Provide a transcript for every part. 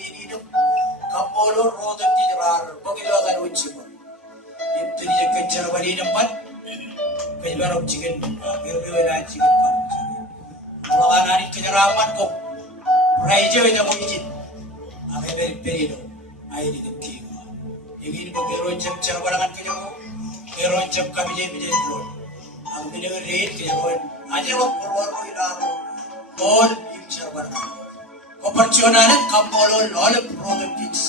yididum kampolo rodum dirar bogilo gan uchibo ibtuni jekencer balidum pat kaybarok chicken irwela chicken kam wakanani keneraman ko raijo ida mo yidit ame perido ayidi dikkiwa yigini bogero jekcer balangan kenyamu kero jek kabije bije dro ang binigay rate kero aja wak porwaro ilaro all picture balangan opportunity kampolo all products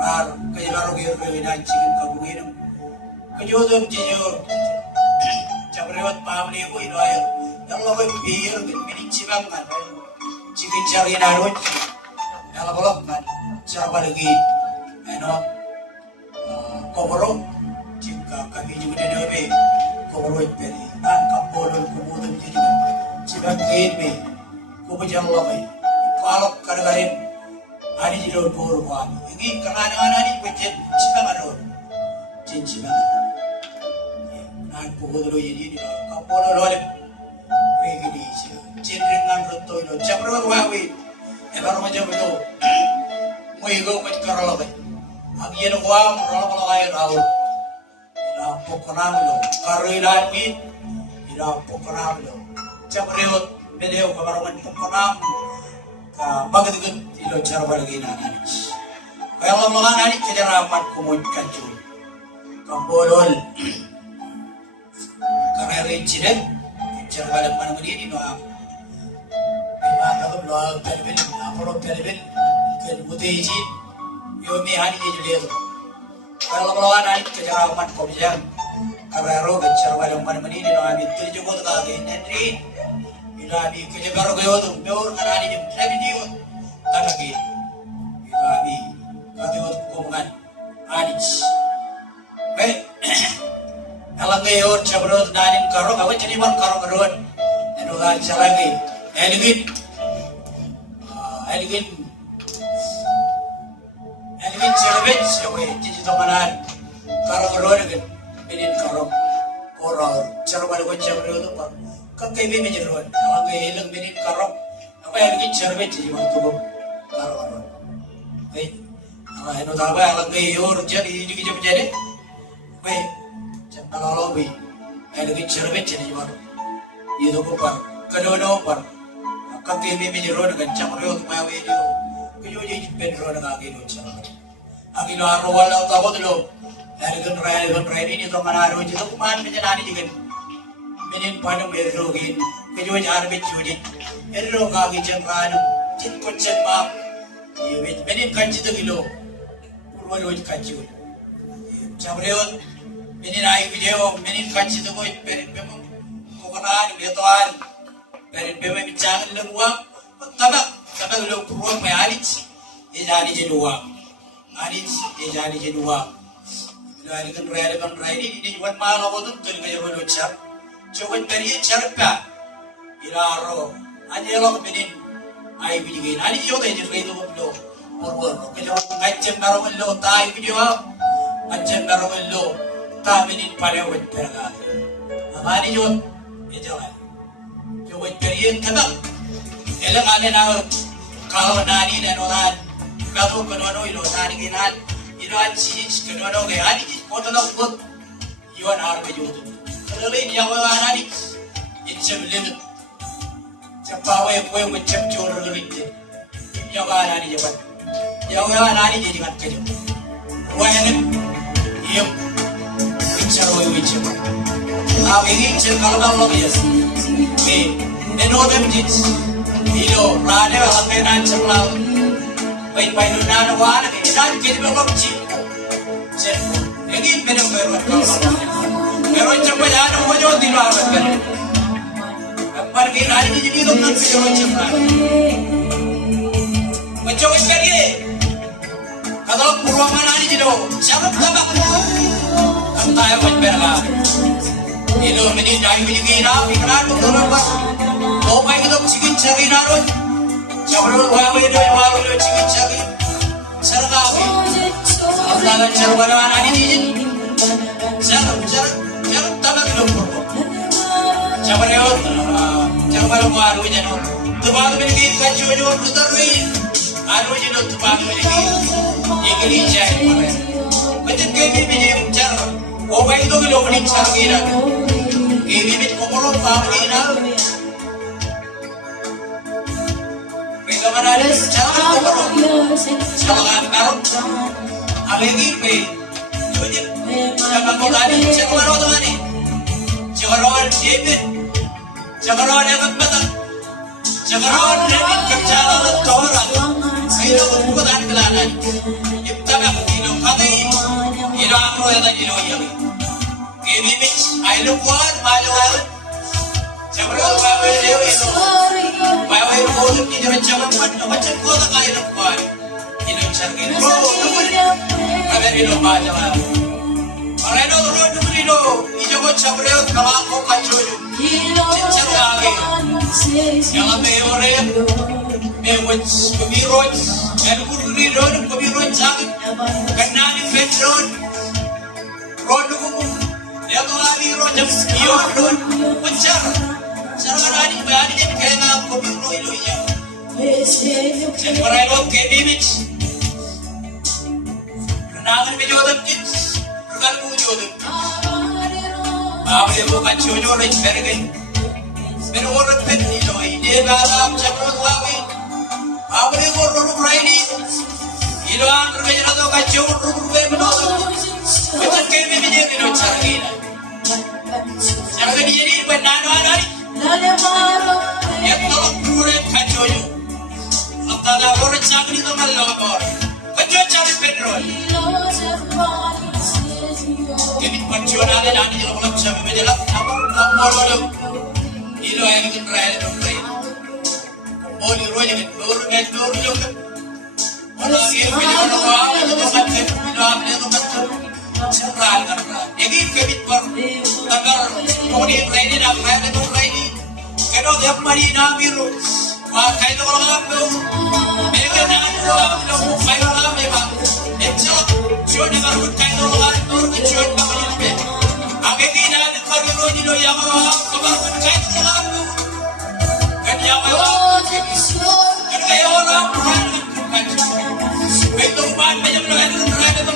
ar kaybarok irwela chicken kabuginum kajodum jijo Cabrewat pamli ko inoy. Yang lakoy beer binicibangan kan. Chicken cari narut. Yang lakolok kan. Cara lagi. Ano. Koporo. Jika kami juga nabe. Koporo peri. Kan kapolo kumudum jadi. Cibang me. Kupajang lakoy. Kalok kadagarin. Ani jilor puro wani. Ini kangan-kangan ani pejet cibangan ron. Cincibangan. Pukul jadi kapolo lolep begini sih cenderungan roto itu campur wawi ebar macam itu mau ikut macam kalau lagi agian uang kalau air raul ina pokonam lo karuilan mit ina pokonam lo campur itu beliau kabaran pokonam bagat itu ilo cara lagi nanis kalau makan nanis cedera amat kumutkan cuy kapolol karena incident cara mana begini doang mana tuh doang pelbel apalagi pelbel kan butuh izin yomi hari ini jadi kalau melawan hari cara amat kau bisa karena roh cara mana begini doang itu juga tuh kagak nanti bila di kerja baru kau tuh beur karena hari ini lebih dia kan lagi bila di kau hubungan hari baik Alangay or chabrot nanim karo gawa chani man karo garon eno ga chalagi eligin chalabet yawe jiji tomanan karo garon gen benin karo or chalabal go chabrot pa kakai be mejeron alangay elang benin karo apa eligin chalabet jiji man tubo karo garon hey ala eno daba alangay or jadi jiji jadi be kalau lobby, ada cermin jadi jual. Itu kupar, kedua par. Kaki ini menjeron dengan campuran untuk mahu itu. Kejual jadi penjualan dengan agilo cakap. Agilo arwal atau apa tu lo? Ada raya ini tu mana arwal itu kuman menjenani juga. Menin pandang berrogin, kejual jar berjual. Berrog agi cakap, cint kucing map. Menin kanci tu kilo, purwal wajib kanci. Campuran Menin ay video, menin kanci tu kau perin bemo, kokoran, betuan, perin bemo bincang dalam uang, tabak lu puruan mai alis, jadi jadi uang, alis jadi jadi uang. Bila kan raya ini jual malu tu tu ni kaya boleh cap, coba periye carpa, bila ro, aja lo menin ay video, alis yo tu jadi itu belum puruan, kalau macam baru belum tay video, macam baru belum. Kami pada wet perang. Amani jod, ejawai. Jo wet perian kadang. Elang ane na kalau nani na noran. Kamu kenono ilo nani kinan. Ilo anci kenono ke ani kota na ukut. Iwan harga jod. Kalau ini yang wawa nani. Incem limit. Cepawe kue mencem jor limit. Yang wawa nani jabat. Yang wawa nani jadi kan kerja. Wayan iyo. Charo wichi. Now ini kalau yes. Eno dem jits. Ilo rane walang kenan cemal. Baik nana wana kita belum cip. Cep. Ini benar kalau. Pero cepat jangan mau jauh di luar kan. Apa kita hari ini jadi dokter video cepat. Macam sekali. Kalau perumahan hari jadi siapa tabak. Tayo magperga. Ilo mini dahil binigina, bigran mo doon ba? Okay ka daw sigit sari naroon. Sabrol waway doon waway doon sigit sari. Saragawi. Ang tangan sarwa naman ani din. Sarap tabag doon po. Sabrol waway doon. Tumago binigin ka juyo doon. anu jino tubang ini jai mana macam kami bini jar obai itu bilo bini jar kira kami bini kopolo paham ina mereka mana ada jar kopolo jangan karo alegi pe jadi jangan kau tadi jangan kau tu mana jangan kau jepit jangan kau ada apa jangan kau David kerja dalam Torah itu bukan kelanan kita nak kilo kata kilo amro ya tak kilo yang ini mix ayo kuat malu jangan kau bawa dia itu bawa itu boleh kita jangan macam kau tak ayo kuat ini cari ada kilo macam orang itu orang itu kilo itu kau cakap kalau kau kacau cincang lagi jangan beore bewat kebiroj dan kurri road kebiroj sangat kenani petron road kumu ya kali road jam sekian road pencar cara ani bani jadi kena kebiro itu ya sekarang road kebimich kenangan bejodoh kit bukan bejodoh apa yang bukan jodoh lagi bergen berorot petni loh ini balam jalan lawi apa yang orang ini hilang kerja atau kacau rumah menolak bukan kami menjadi lo cari jangan jadi benar hari yang tolong kurang kacau ju antara orang cakri itu malah orang kacau cari petrol kami kacau ada dan di dalam cami menjelat apa orang ilo yang kenal orang Oli roja ke dor juga. Orang ini punya orang itu macam film itu macam ceral kerana. Jadi kebit per agar Oli ini nak main itu ini. Kalau dia mari nak biru, wah kaya itu orang apa? Mereka nak orang itu main orang mereka. Encik, cuci dengan kaya itu orang itu cuci dengan ini. Agak ini ada kalau roja itu yang orang kabar kaya itu orang itu. Kan yang orang kaya orang bukan itu ban banyak orang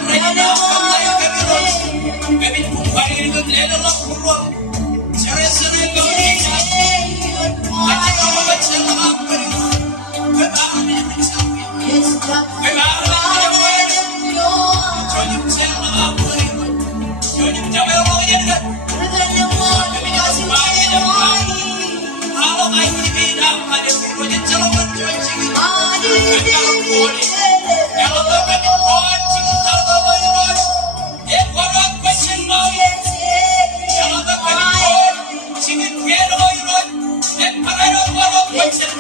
mereka pakai kebiroj kami bukan itu lelak orang kurang sering kau ni macam apa macam apa kebaran ni macam kebaran macam apa jadi macam apa jadi macam apa jadi kan kami jangan semai jangan kalau kau ini bidang ada projek calon cuci kalau boleh kalau tak kami buat cinta dalam hidup orang macam mana kalau tak kami buat cinta dalam hidup para orang macam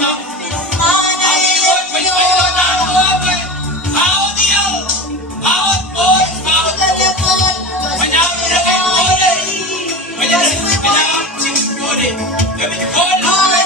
mana hidup macam apa how dia how boy how macam dia boleh macam cinta boleh kami boleh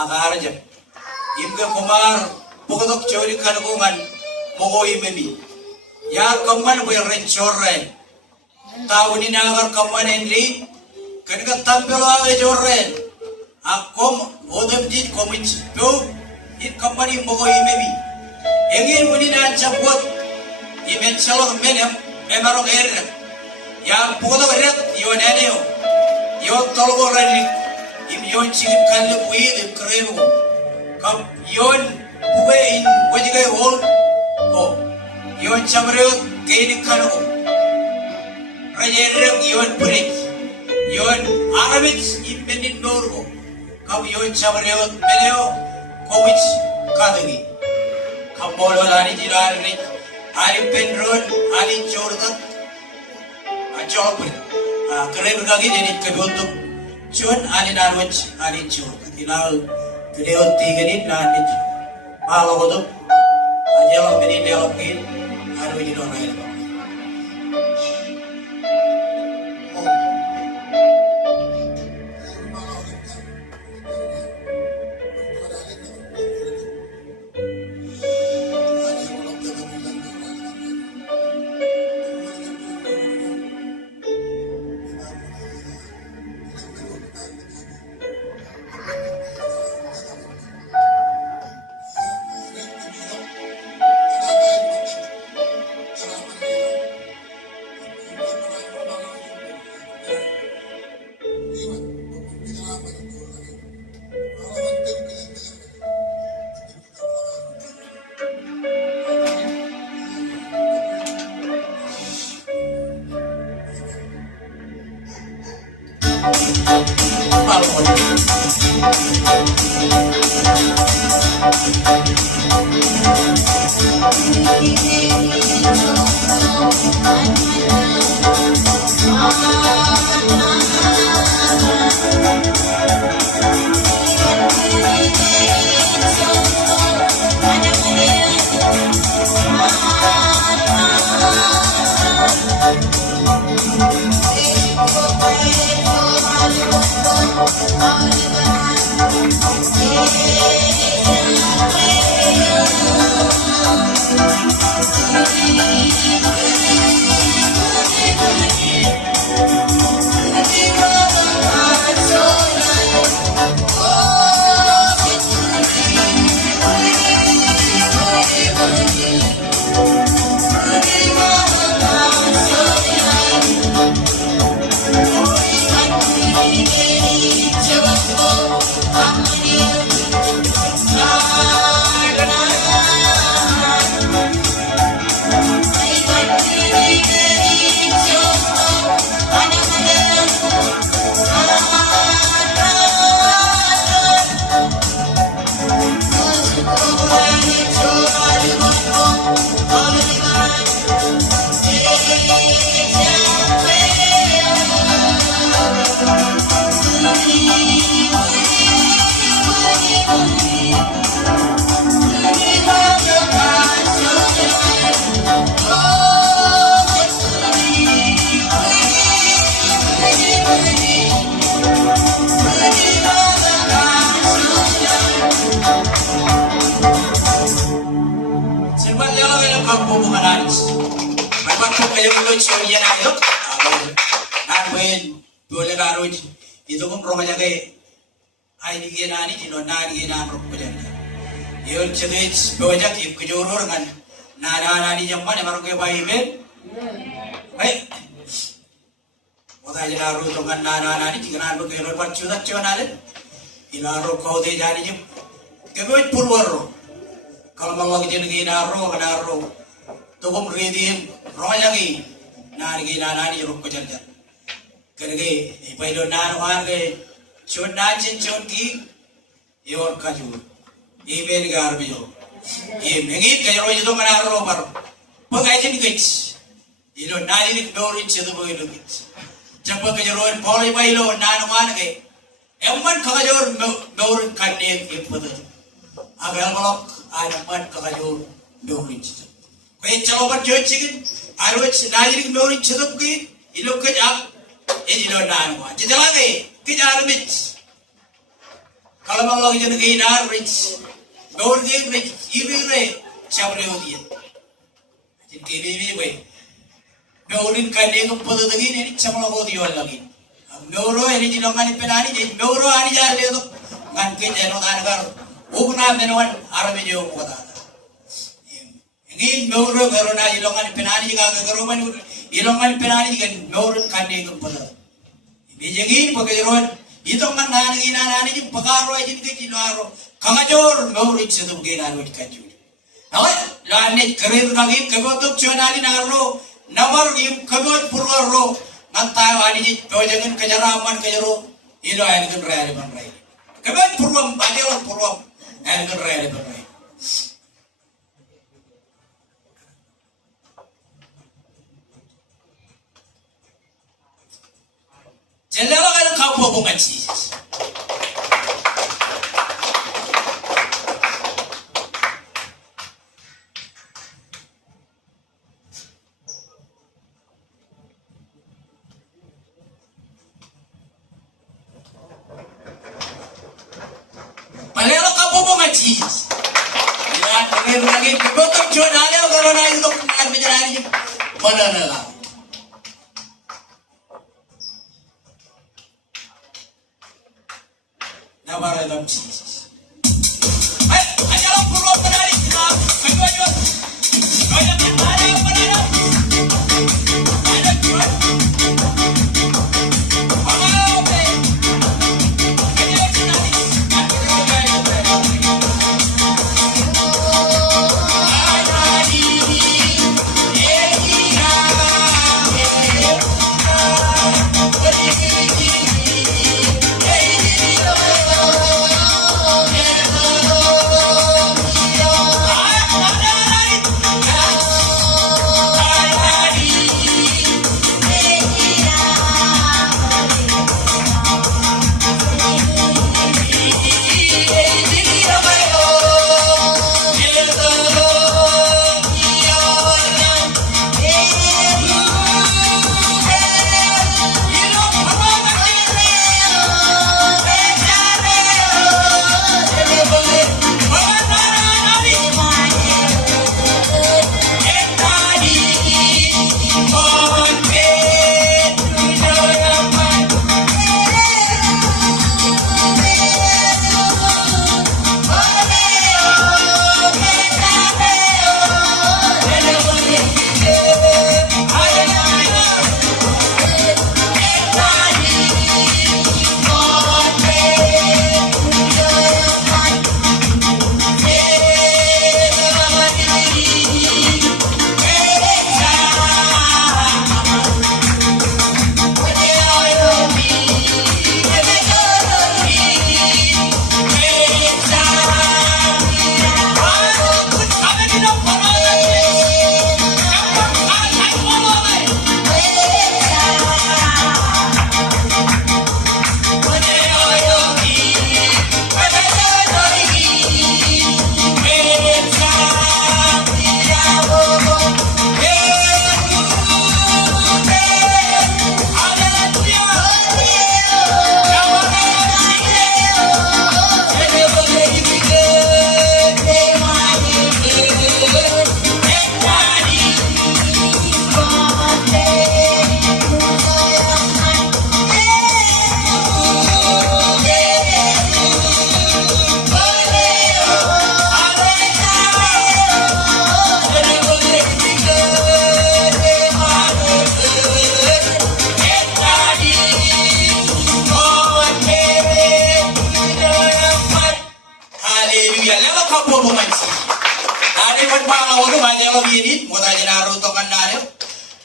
agarja imge kumar pokok chori kanukungan mogo imemi ya kaman boy rechorre tawni nagar kaman enli kanka tampelo ave jorre akom odam jit komich do it kamani mogo imemi engin muni na chapot imen chalo menem emaro erre ya pokok ret yo neneo yo tolgo reli im yon chigit kalle buid kremo kam yon buge in wajige hol ko yon chamreo keini kanu rajerem yon break yon arabit imbenin norgo kam yon chamreo meleo kovich kadagi kam bolo lani jirani ali penron ali jordan ajobri krem gagi jadi kebutuh Cuman ali narwaj ali cur kinal kedeo tigenin nani malo bodo ajelo beni delokin aru ni dona ini itu pun rumahnya kayak ini gina ini di nona gina rumahnya yo jadi banyak yang kejurur kan nana di zaman yang baru kayak bayi ben udah jadi lalu tuh kan nana di jika nana berkelor berjuta cuman ada ilaru kau deh jadi jem kemudian purwaro kalau mau lagi jadi gina ro tuh pun redim rumahnya gini nana di rumah kerja करके पहले नानवान के चुन नाचिन चुन की ये और काजू ये मेरे घर में जो ये महंगी कजरो जो मना रो पर पकाइजन किच ये लो नाली ने डोरी चेदो बोई लो किच जब कजरो इन पॉली बाई लो नानवान के एमन कजरो डोरी करने के पद अगर मलोक आज मन कजरो डोरी चेदो कोई चलो पर जो चिकन आरोच नाली ने डोरी चेदो की ये लोग के आप ini lo nanu jadi lagi kejar mit kalau mau lagi jadi kainar rich, gaul dia rich, iri siapa dia? Jadi kiri boy, gaulin kandeng pada lagi ini siapa lagi dia lagi. Gauro ini jadi orang ini penani, jadi gauro ani jadi itu kan kita no tanah ukna menuan Arabi jauh kota. Ini gauro gauro na jadi orang ini penani juga gauro mana ilongan penani juga gauro kandeng pada. Ini jadi pakai jeruan. Itu kan nani jadi pekaro aja jadi kilo kagajor gauro itu tuh gila itu kacau. Nah, lainnya keren lagi kebetulan cuman naro, nawar im kebetulan purwaro, nanti ani jangan kejaraman kejaro, ilo air kan raya ban raya. Kebetulan purwam, ada orang purwam, air kan raya ban raya. Jelawa kan kau bukan sih. Jesus. Ya, lagi betul cuman ada kalau naik untuk menjalani mana lah. Nama dalam Jesus. Ayo pulau penari kita, ayo. Ayo penari penari. Ayo cuman.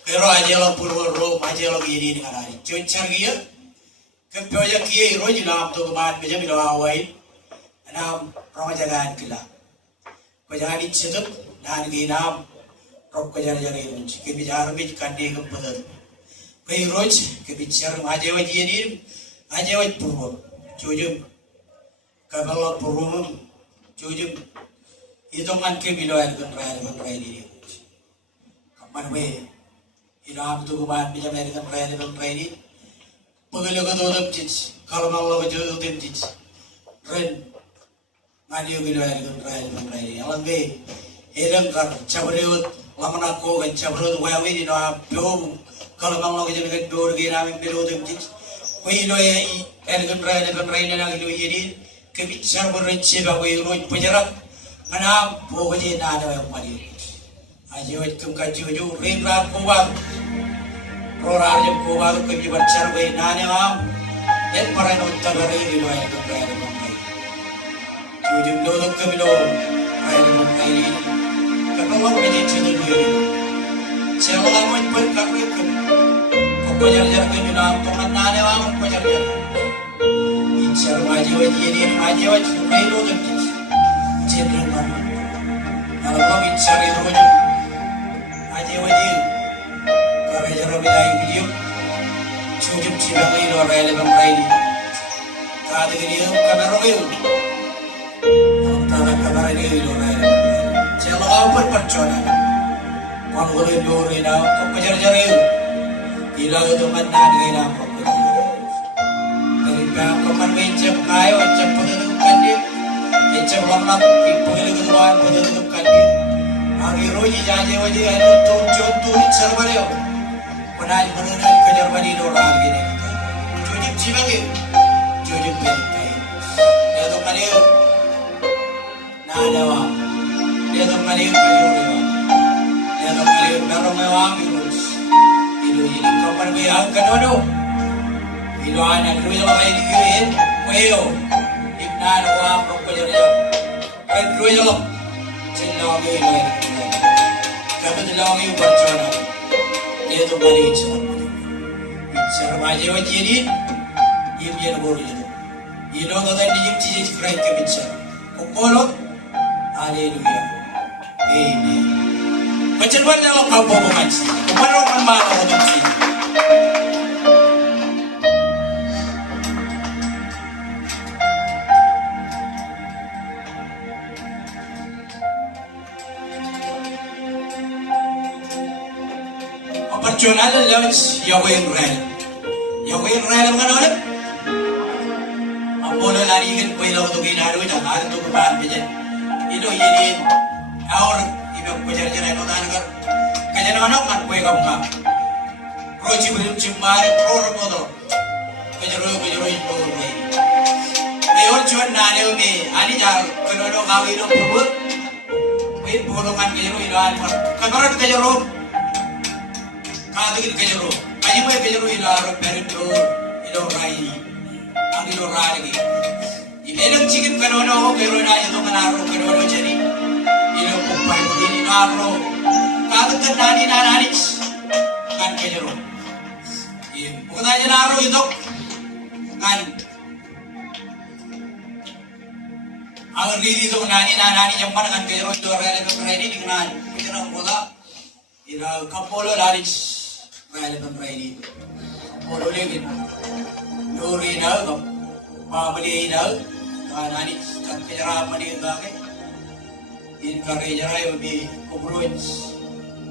Pero aja lo purwo ro aja lo gini dengan hari. Cucar dia, kepoja kia ro jilam tu kemat beja bila awai, nam roma jagaan kila. Kejagaan itu sedap, dan ginam rok kejar-jar itu. Kebicara bej kandi kebetul. Kei roj kebicara aja waj ini, aja waj purwo. Cujum, kalau purwo cujum itu kan kebila kan raya ini. Kapan we? Inam tu kuman bisa melakukan pelayanan ini. Pengelola ketua tim, kalau malu ketua tim, ren ngadi gilai ren ren alambe elang kar cabrut lamana ko gan cabrut wawi di no abdom kalau mang lo jadi kan dor gira min belo dem jik wei lo ya ren na gilu yedi kebicar berrenci ba wei ro penjarak mana bo je na da mari aje wet kum ka juju ring ra ko ba ro ra je ko ba ke bi bacar wei na ne am en para no tabare di lo ya kan ren juju lo ke bi lo ai mo kai ni ka ko wa me je ju lo Siapa kamu yang berkarya ke? Kau jar ke bilang kau mana ada orang kau jar. Bicara maju ini maju itu tu cendera mana? Kalau kau bicara itu maju kalau jar bilang video, cukup cium ini orang yang bermain ini. Kado ini kamera itu, kamera ini orang yang bermain. Siapa kamu berpercaya? Kau boleh dori dah, kau kejar-kejar itu. Gila itu mana dia nak kau kejar. Dari kau mencap kaya, mencap penentukan dia, mencap lambat, pilih keduaan penentukan dia. Hari roji janji wajib itu contoh serba dia. Penanya kejar bani orang ini. Jujur cibai, jujur pentai. Dia tu mana? Nada wah. Dia tu mana kejar dia. Yang kali darong mewang ilu ini kapan mewang kedodo ilu anak ilu yang lain dikirim weo ibnan wang kejar dia kan ilu yang cendaw ilu kami cendaw ilu bercanda dia tu balik bicara maje wajib ini ibu yang boleh ilu tu tadi cici cerai ke bicara kokolo haleluya amen. Macam mana kalau kau bawa ngaji? Kemana orang malu untuk sini? Perjuangan adalah Yahweh Israel. Yahweh Israel mana orang? Apa nak lari kan? Kau yang untuk ini ada tu kebahan bejan. Itu jadi orang. Kejar-kejar itu dah negara. Kajian anak kan kue kamu kan. Roji belum cemari pro bodoh. Kejar itu lagi. Meor cuman nane umi. Ani jar kenodo kawi itu berbuat. Kue bolongan kejar itu alpar. Kabaran kejar itu. Kado kita kejar itu. Kaji kue kejar itu alpar perindo itu rai. Angin itu rai lagi. Ini cikin kenodo kejar itu aja tu menaruh kenodo jadi. Ilo kumpai begini naro, kalau kendali naranis kan kejeru. Bukan aja naro itu kan. Agar diri itu nani jampan kan kejeru itu orang yang berani dengan kejeru bola. Ilo kapolo laris orang yang berani. Kapolo lagi, dori naga, mabeli naga, nani kan kejeru apa dia bagai. In karya raya bi kubruin,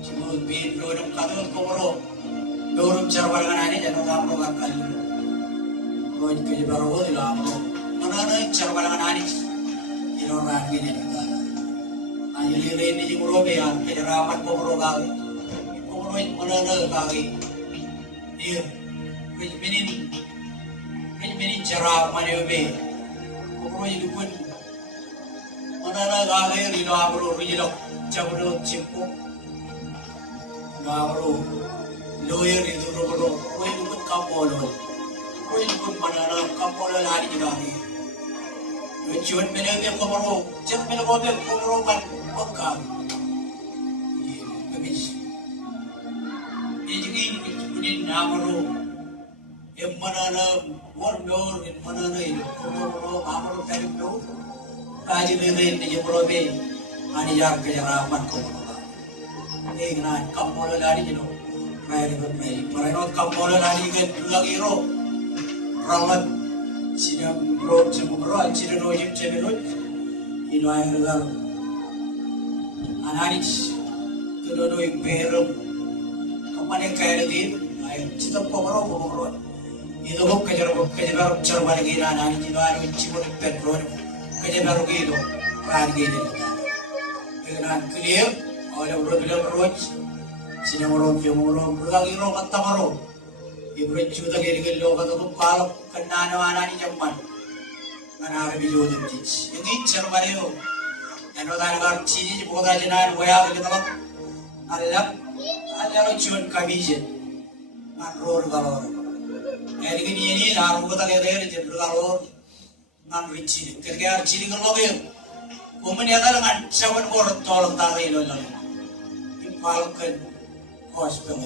cuma bi dorong kadang kubro, dorong cara dengan ani jangan kamu makan. Kau kerja baru di lama, mana cara dengan ani, ini orang ini kita. Ayo lihat ini cuma bi an kerja rapat kubro kali, kubruin mana kali. Iya, ini cara mana bi, kubruin itu pun. Mana gawe rino abro rino cabro cippo gawro loyer itu robro koi dukun kapolo koi dukun mana kapolo lari gawe lucuan menege komoro cep menege komoro kan okam habis ini namro mana wordor mana itu komoro amro tarikdo kaji beben di Jeprobe, ani jar kejaraman kau. Dengan kampolo lari jeno, raya dengan mei. Mereka kampolo lari kan lagi ro, rawat sidang ro cemuro, sidang rojim cemuro. Ino air gal, ananis, kedodo imperum, kemana kaya lagi, air cita komoro. Itu kok kejar cerban gina nani jibaru cibur petrol kejar gitu ragi ini. Dengan clear oleh udah roj sini orang berlagi orang kata maro. Ibu cuta gini lo kata tuh kalau kena anak ni zaman mana ada video tu ini cerban itu. Eno tadi ciri boda jenar waya gitu kalau Allah lo cuman kabijin nganror galor. Ini naruh kata kaya jenderal galor ngan ciri. Kerja ciri kalau kaya Women ya kalau ngan sawan orang tolong tarik lo lagi. Impalkan hospital.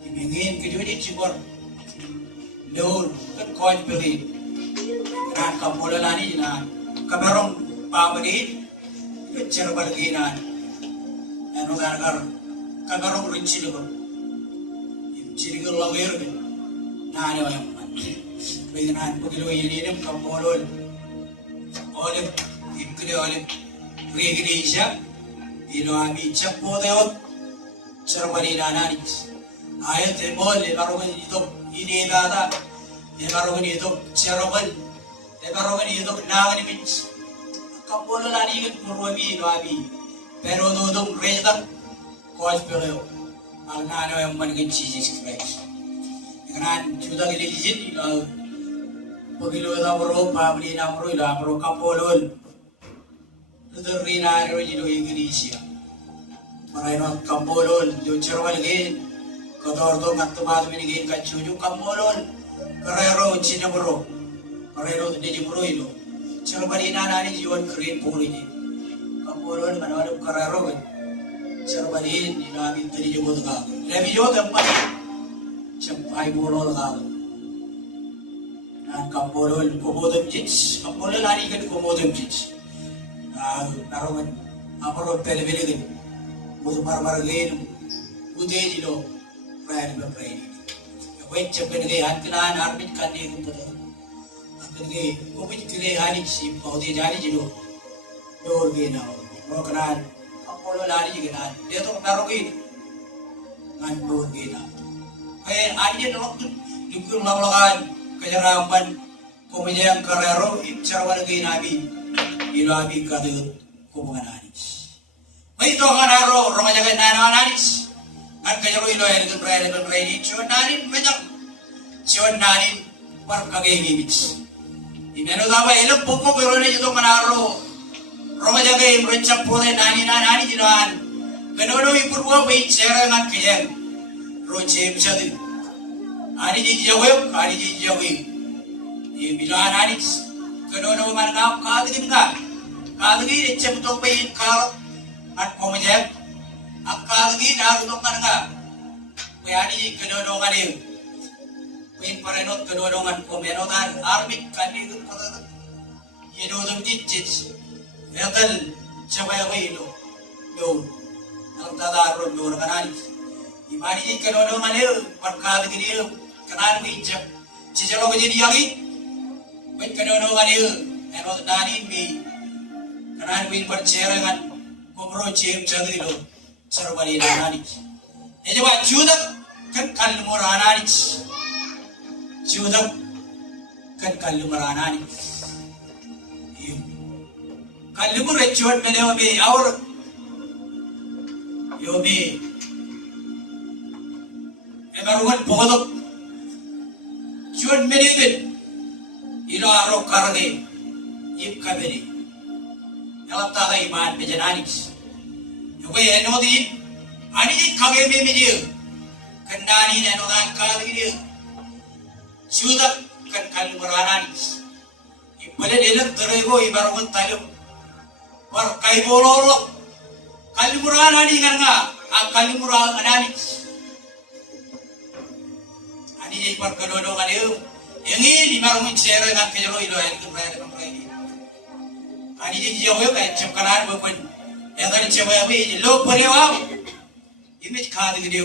Imingin kedua di cibor. Daun kan kau beli. Kan kamu lelani jinan. Kamerong pamedi. Itu cerbar ginan. Anu gar kamerong rinci lo. Ciri kalau lagi ni. Nah ni orang. Bagian pukul ini kamu lol. Oleh Ikut oleh Indonesia, ilo kami cepat lewat cermani nani. Ayat temol lebaran itu ini data, lebaran itu cermal, lebaran itu nangani mis. Kampung lari kan kurwami ilo kami, pero dodong rezak kau sepuluh. Alnano yang mana cici sekrex. Dengan juta gilisin ilo pagilo namro pabli namro ilo namro kampolol. Terina rojino Indonesia. Maraino kampolol yo cerwal gen. Kotor to ngatubad minigin kacuju kampolol. Karero cinabro. Karero de bro ilo. Cerbalina nani jiwan keren puri ni. Kampolol manawalo karero gen. Cerbalin inabi tadi jebot ka. Reviyo tempat. Sampai bolol ka. Nan kampolol komodem jits. Kampolol ani kan komodem jits. Naroman amaro pelevele gani mudu marmar gani udeni lo prayer be prayer wait chapkan ge ankilan arbit kanne gumpada akan ge obit kile hani si paudi jari jilo dor ge na rokran apolo lari ge na de to naro ge ngan dor ge na ay anje no dukun lawlagan kajaramban komejang karero ipcarwal ge nabi ilo abi kadu kumananis. May to kanaro romaja kay nananis. At kajaro ilo ay nagprede chuan nanin medang chuan nanin par kagigibits. Imeno dawa ilo poko pero ni ito kanaro romaja kay mrecha pode nani jinan. Kanono ipurwa bay chera ngan kayang roche bchadi. Ani ji jawe. Ibilo ananis. Kanono manangap kadigin ka. Kadagi ecem to payin kal at komajak akadagi naru to kananga payani kanono ngani payin parenot kanono ngan komenotan armit kani to pada yedo dum ditchit yakal chabaya wilo yo nang tadaro yo kanani imani kanono ngani parkadagi ni kanan mi ecem cicalo jadi yagi payin kanono ngani enot dani mi Kanan win percaya dengan komro cem jadi lo serbali nani. Jadi wah judak kan kalumur nani. Judak kan kalumur nani. Kalumur recuan menewa be aur yo be ebaruan bodoh. Cuan menewa ilo arok karge ip kaberi. Alam taga iman pejananis. Yoke eno di, ani di kage me meje. Kendani eno dan kage di. Sudah kan kalu merananis. Ipale delak terego ibarukan talum. Par kai bololok. Kalu meranani karena kalu merananis. Ani di par kedodo kaliu. Yang ini ibarukan cera dengan kejelo ilo yang keberada keberada. Ani ji jawe ka chep kanar bo pun ya kan chep ya bi lo pare wa image khad gidiyo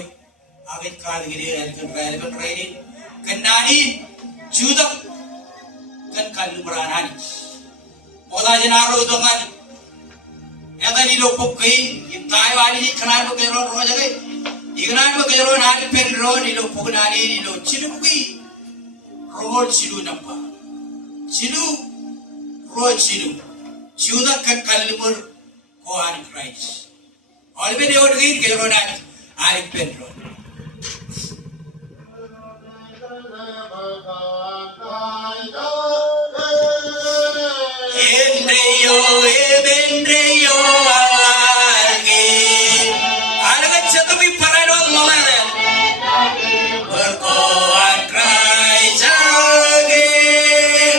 agit khad gidiyo ya kan raini kendani juda kan kalu meranani oda jenaro to kan ya kan lo pop kai imtai wali ji kanar bo kero ro jage ignan bo kero nani pen ro ni lo pugnani ni lo chinuki roll chilu nampa chilu roll chilu chuda kan kalimur ko an Christ already ordered ke rodan I pedro Endreyo alge alga chatubi parano molare berkoat Christ again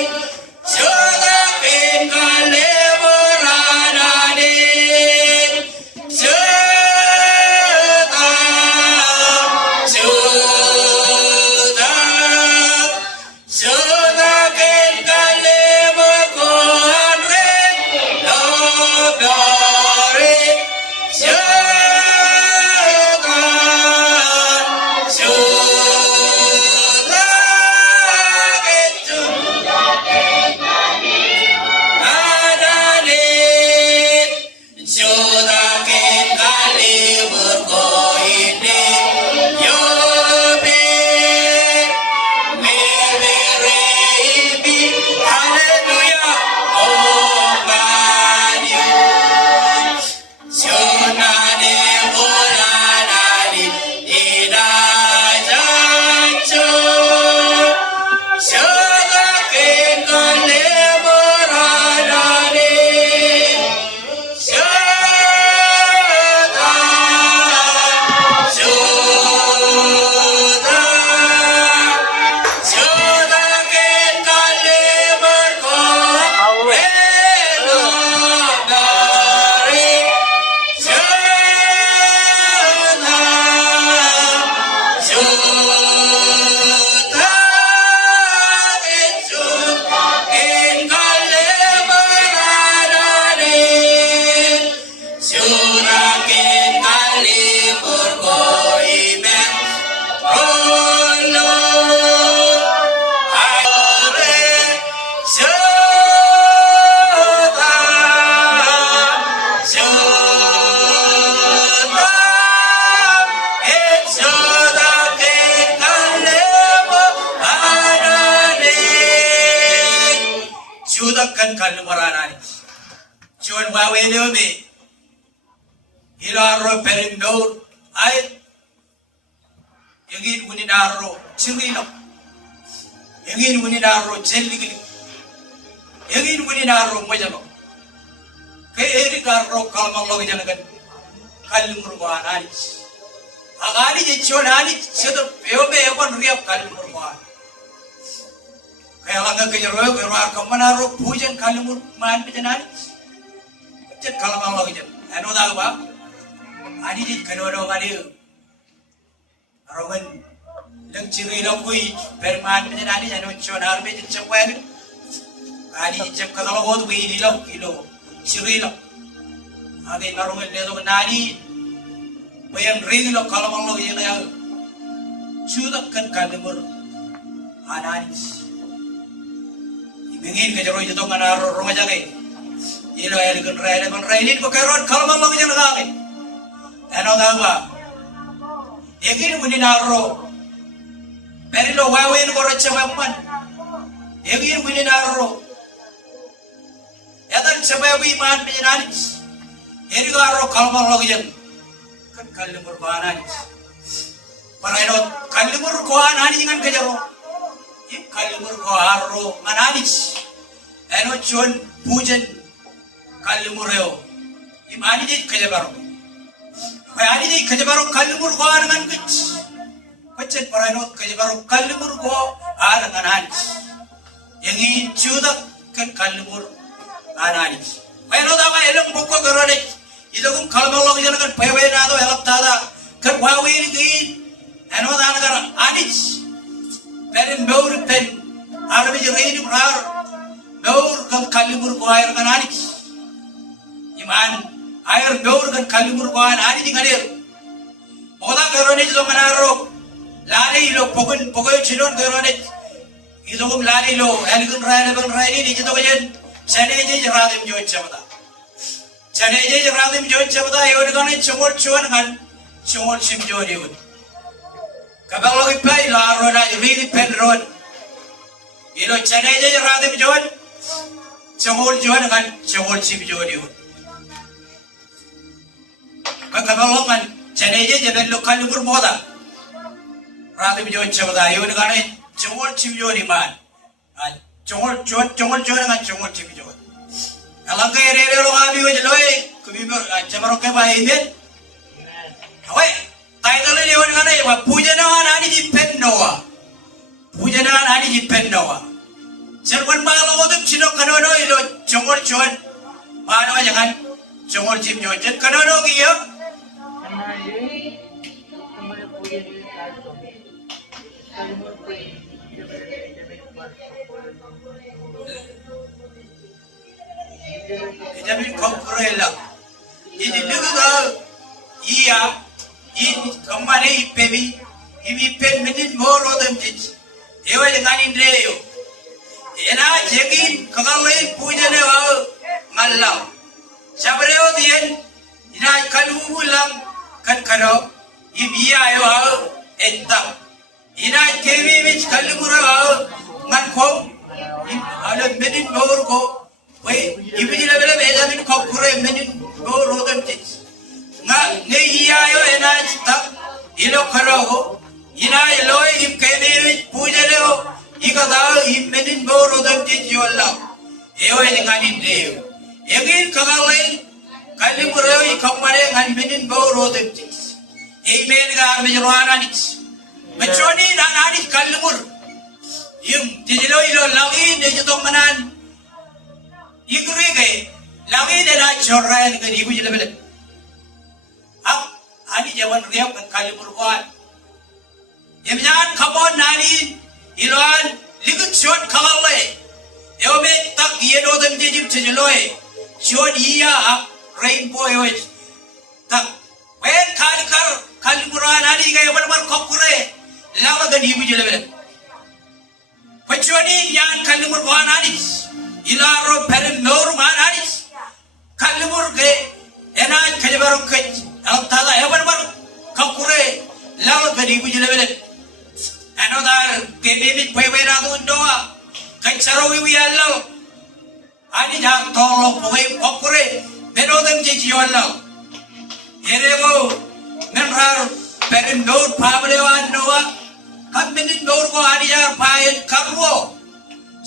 Shoda pekale moranade Shoda pekale moranade glory, kan kallu maranani chon wawe leome hilaro perimdo ay yagin uninaro chirino yagin uninaro chelligili yagin uninaro mojalo ke eri garro kalmang logi janagan kallu murwanani agani je chonani sedo peobe ekon riap kallu murwan kaya laga kejeroy keruar kemanaro pujan kalimur man pejanani cet kalamang lagi jet anu tahu ba ani dit kedodo ngadi arogan leng ciri lokui perman pejanani anu chonar be jet chakwen ani jet kalau god be ini lo kilo ciri lo ade arogan ledo nani bayang ring lo kalamang lagi jet ya sudah kan kalimur ananis ingin kejaroy itu mana rumah jaga ilo air kan rainin ko keron kalmang lang jang lagi ano tawa yakin muni naro perilo wawen ko rachaman yakin muni naro yadan sabawi man bijananis eri garo kalmang lang jang kan kalimur bananis paraino kalimur ko anani ngan kejaro if kalimur ko arro mananis eno chon pujan kalimur yo imani je kejabaro ani je kejabaro kalimur ko anan kich kecet paraino kejabaro kalimur ko anan ananis yangi chuda kan kalimur ananis pero dawa elong buko garone idogum kalmalo janakan pewe nado elap tada kan wawi ni eno danagar anis Perin beur pen arabi jeri brar beur kan kalimur ko air kan ani iman air beur kan kalimur ko ani dingalir oda garone jo manaro lali lo pogon chinon garone idogum lali lo elgun raile ni jito jen chane je radim jo chabda yod kan chumor chuan kan chumor sim jo riud kabang logi pai la roda really pen road ilo chaneje radib joan changol joan kan changol chip joan yun kakabalongan chaneje jabel lo kalibur moda radib joan chabda yun kan changol chip joan iman changol joan kan changol chip joan alangka ere lo abi wajloy kubi chamaro ke bayin Oke, title ini orang kan ya, pujangan ani jipen Noah, pujangan ani jipen Noah. Serban malam waktu cino kanono ilo congol cuan, mana aja kan, congol cip cuan, kanono kia. Jadi kau kurela, ini juga iya. In kembali IPB, IPB menit moro dem jadi. Ewa dengan Indreo. Ena jegin kagalai puja ne wau malam. Sabreo dian ina kalu ulang kan karo. Ibia wau entam. Ina kevi ਵਿੱਚ kalu mura wau man ko. Ada menit moro ko. Wei ibiji lebele beda min ko kure menit moro dem jadi. Ne iya yo ena ta ilo karo ina ilo im kebe puja leo ikada im menin boro dam ti jolla eo eni ngani deo egin kagalai kali muro i kamare ngani menin boro dam ti e men gar me jorana ni machoni na nani kalmur im tijilo ilo lagi ne jito manan igri ge lagi de na chorran ge ibu jile ani jawan riau kan kali berkuat. Yang jangan kabon nani iluan ligut shot kalalle. Eo me tak ye do dem jejim cejeloe. Shot iya rainbow eo tak. Wen kali buran ani gaya bar kokure. Lawa gan ibu jelebel. Pachoni yan kali berkuat nani. Ilaro perim noru nani. Kali burge enak kali baru kej. Kalau tada hebat baru kakure lalu gadi ibu jelebel. Another kebibit pewe ratu doa kancaro ibu yallo. Ani jang tolo pewe kakure benodem cici yallo. Erego menrar perin dor pablewan doa. Kan menin dor ko ani jar paen karwo.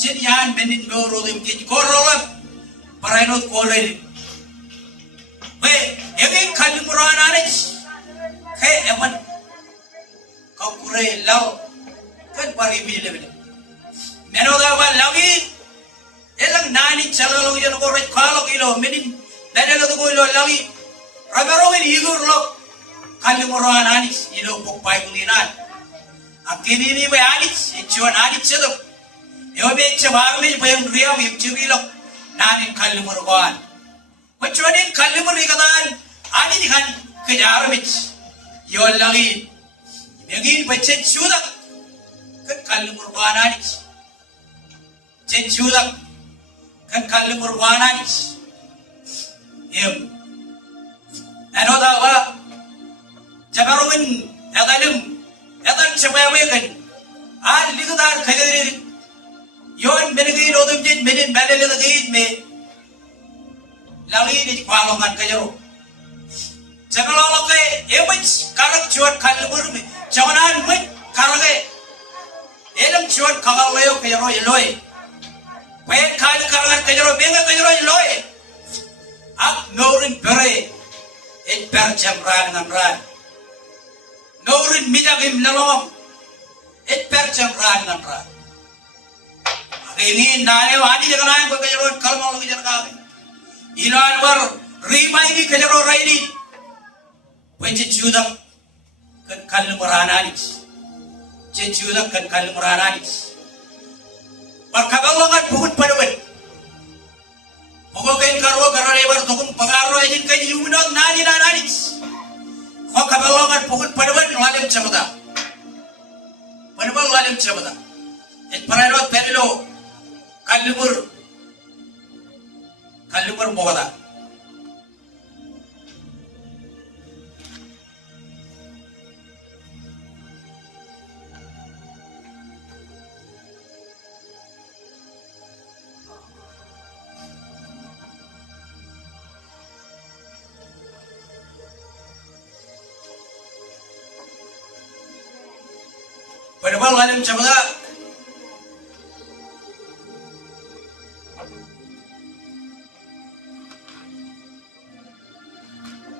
Cinian menin dor odem cici korolap. Parainot kolel. Weh, egin kali murana nih, kayak eman kau kure lau kan pari biji lebih. Menoda wal lagi, elang nani calo lo jangan korek kalau kilo menin, beda lo tuh kilo lagi, ramai ini igur lo kali murana nih, ilo pokai kulinan. Akhirnya ini be anis, cuan anis itu, yo be cebar nih bayang riau yang ciri lo, nani kali murana. Kecuali kalau mereka ani dengan kejar mit, yo lagi, begini baca sudah, kan kalau merupakan ani, cek sudah, kan kalau merupakan ani, em, anu tahu apa, cabarumin, edan cabarumin kan, lihat kerja yon menegin odem jet menin badal lagi me. Lagi di palongan kajero. Jangan lalu ke, emang karak cuat kalibur me, jangan me karage. Elam cuat kagal leo kajero eloy. Payah kali karangan kajero, benga kajero eloy. Ak norin pere, per jamran ngamran. Norin mijagim lalong, per jamran ngamran. Ini nane wani jangan lain kajero kalmal lagi jangan kami. Ilan war rimai di kejaro raini, wajib judak kan kalu merananis, judak kan kalu merananis. Perkabalangan bukan paduan, pokoknya karo lebar tukun pengaro aja kaji jumunot nani nanis. Perkabalangan bukan paduan lalim cemata, paduan lalim cemata. Peranot perilo kalubur mogada. Penebal alim cabada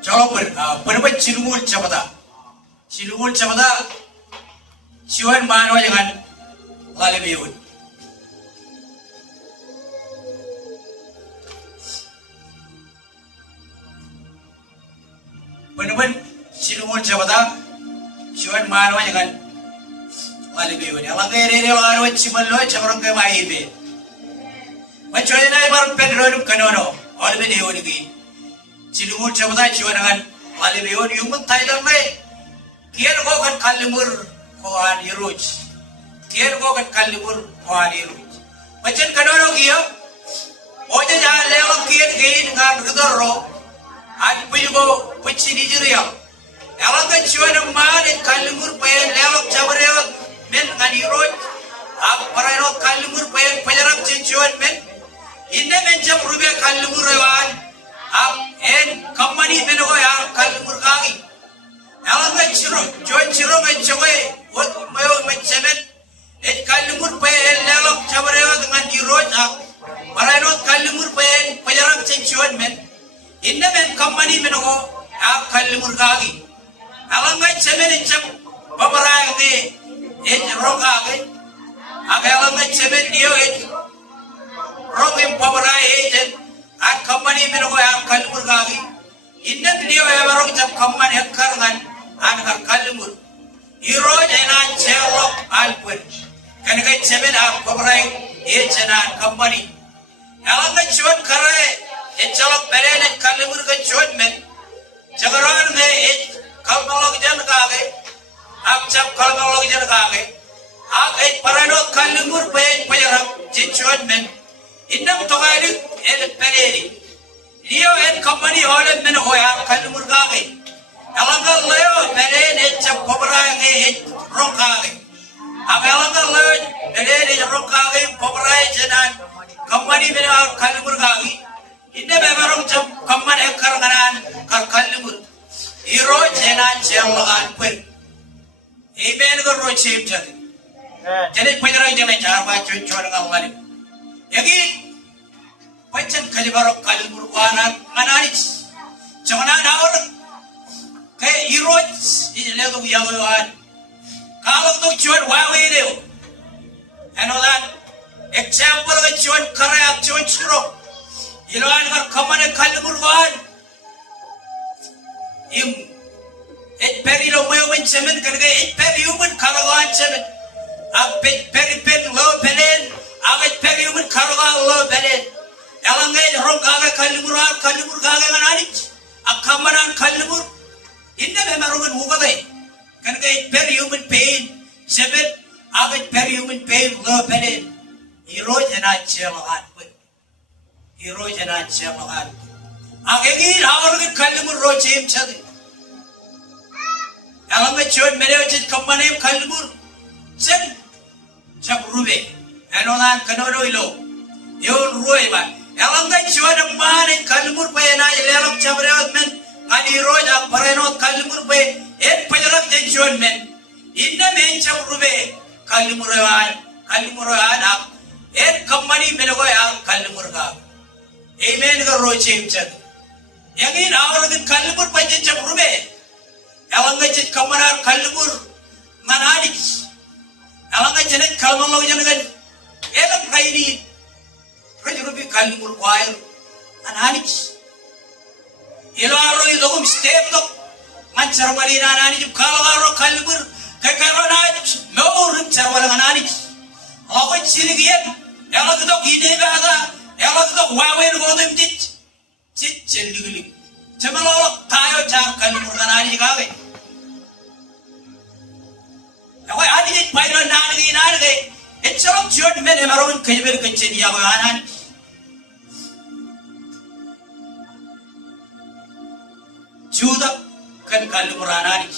Jalo penebal cilungul cabada ciwan manwa jangan lalim yun. Penebal cilungul cabada ciwan manwa jangan lalim yun. Alang kaya arwah cimallo cabarang kaya maibe. Macam mana ibarat pedro kanono lalim yun lagi. Cilungul cabada ciwan jangan lalim yun. Yung Thailand may kian ko kan kalimur koan iruj. Kian ko kan kalimur koan iruj. Macam kanono kia. Oja jangan lewat kian kian ngan gedoro. Ad pujugo puci dijerial. Alang kan ciwan man kalimur payen lewat cabarewat men ngan iruj. Ag paraino kalimur payen pajarak ciwan men. Inne men jam rube kalimur rewan. Ag en company benogo ya kalimur kagi. Alang kan ciro mencoba buat mau mencemen. Kalimur payen lewat cabarewat ngan iruj. Ag paraino kalimur payen pajarak ciwan men. Inne men company benogo ya kalimur kagi. Alang kan cemen jam babarai ni roka ke. Ag alang kan cemen dia rok yang babarai ejen. Ag company benogo ya kalimur kagi. Inne dia ya barong jam company karangan anak kalimur. Iro jena celok alpun. Kan kan cemen ag babarai ejenan company. Alang kan cuan karai celok beren kalimur kan cuan men. Jagaran ne kalmalog jan kage. Ag cap kalmalog jan kage. Ag parano kalimur payen pajarak cuan men. Indam togadi peleri. Leo company oleh men hoya kalimur kage. Alangal leo beren cap kobra nge rong kage. Ag alangal leo beren rong kage kobra jenan company men kalimur kage. Inne beberong cap company karangan kalimur. Iro jenan celogan pun. Iben ko rochim jadi. Jadi penyerai jenan jarba cucur ngalim. Yagi pancen kalibarok kalimur wanan mananis. Cemana daur ke iro ilego yawan. Kalau tu cuan wawi deu. Enodan example ke cuan karayak cuan curo. Iroan kar kamane kalimur wan. Im peri lo mayo men cemen karena peri umun karawan cemen. Peri lo penen. Peri umun karawan lo penen. Alangai rong kaga kalimur kaga mananich. Akamanan kalimur. Inna memarungan mugabe. Karena peri umun pain cemen. Peri umun pain lo penen. Iro jena celohan pun. Iro jena celohan. Agegi orang kalimur rojim cadi. Alang cuan mereka company kalimur sen cap rube. Enonan kanono ilo. Yon ruai ba. Alang cuan mana kalimur payena ilelok cabrewat men. Ani roja pareno kalimur pay pajarak cuan men. Inna men cap rube kalimur anak. Company menego ya kalimur ka. Amen ka rojim cadi. Yang ini orang kalimur panjang cap rube. Alang ngajit kamanar kalimur mananik. Alang ngajit kalmalog jangan. Elang kaini. Rajurubi kalimur kuair mananik. Ilo aro idogum step dok. Mancar marina mananik. Kalau aro kalimur kekaronanik. Maurum carwala mananik. Aku cirigian. Alang dok ini baga. Alang dok wawen godem jit. Cicil cuma lolok tayo cak kalimur kanani kawe. Aku adi jit payron nani. Ecolok jual men emarun kejebel kecil ya kawanan. Juda kan kalimur kanani.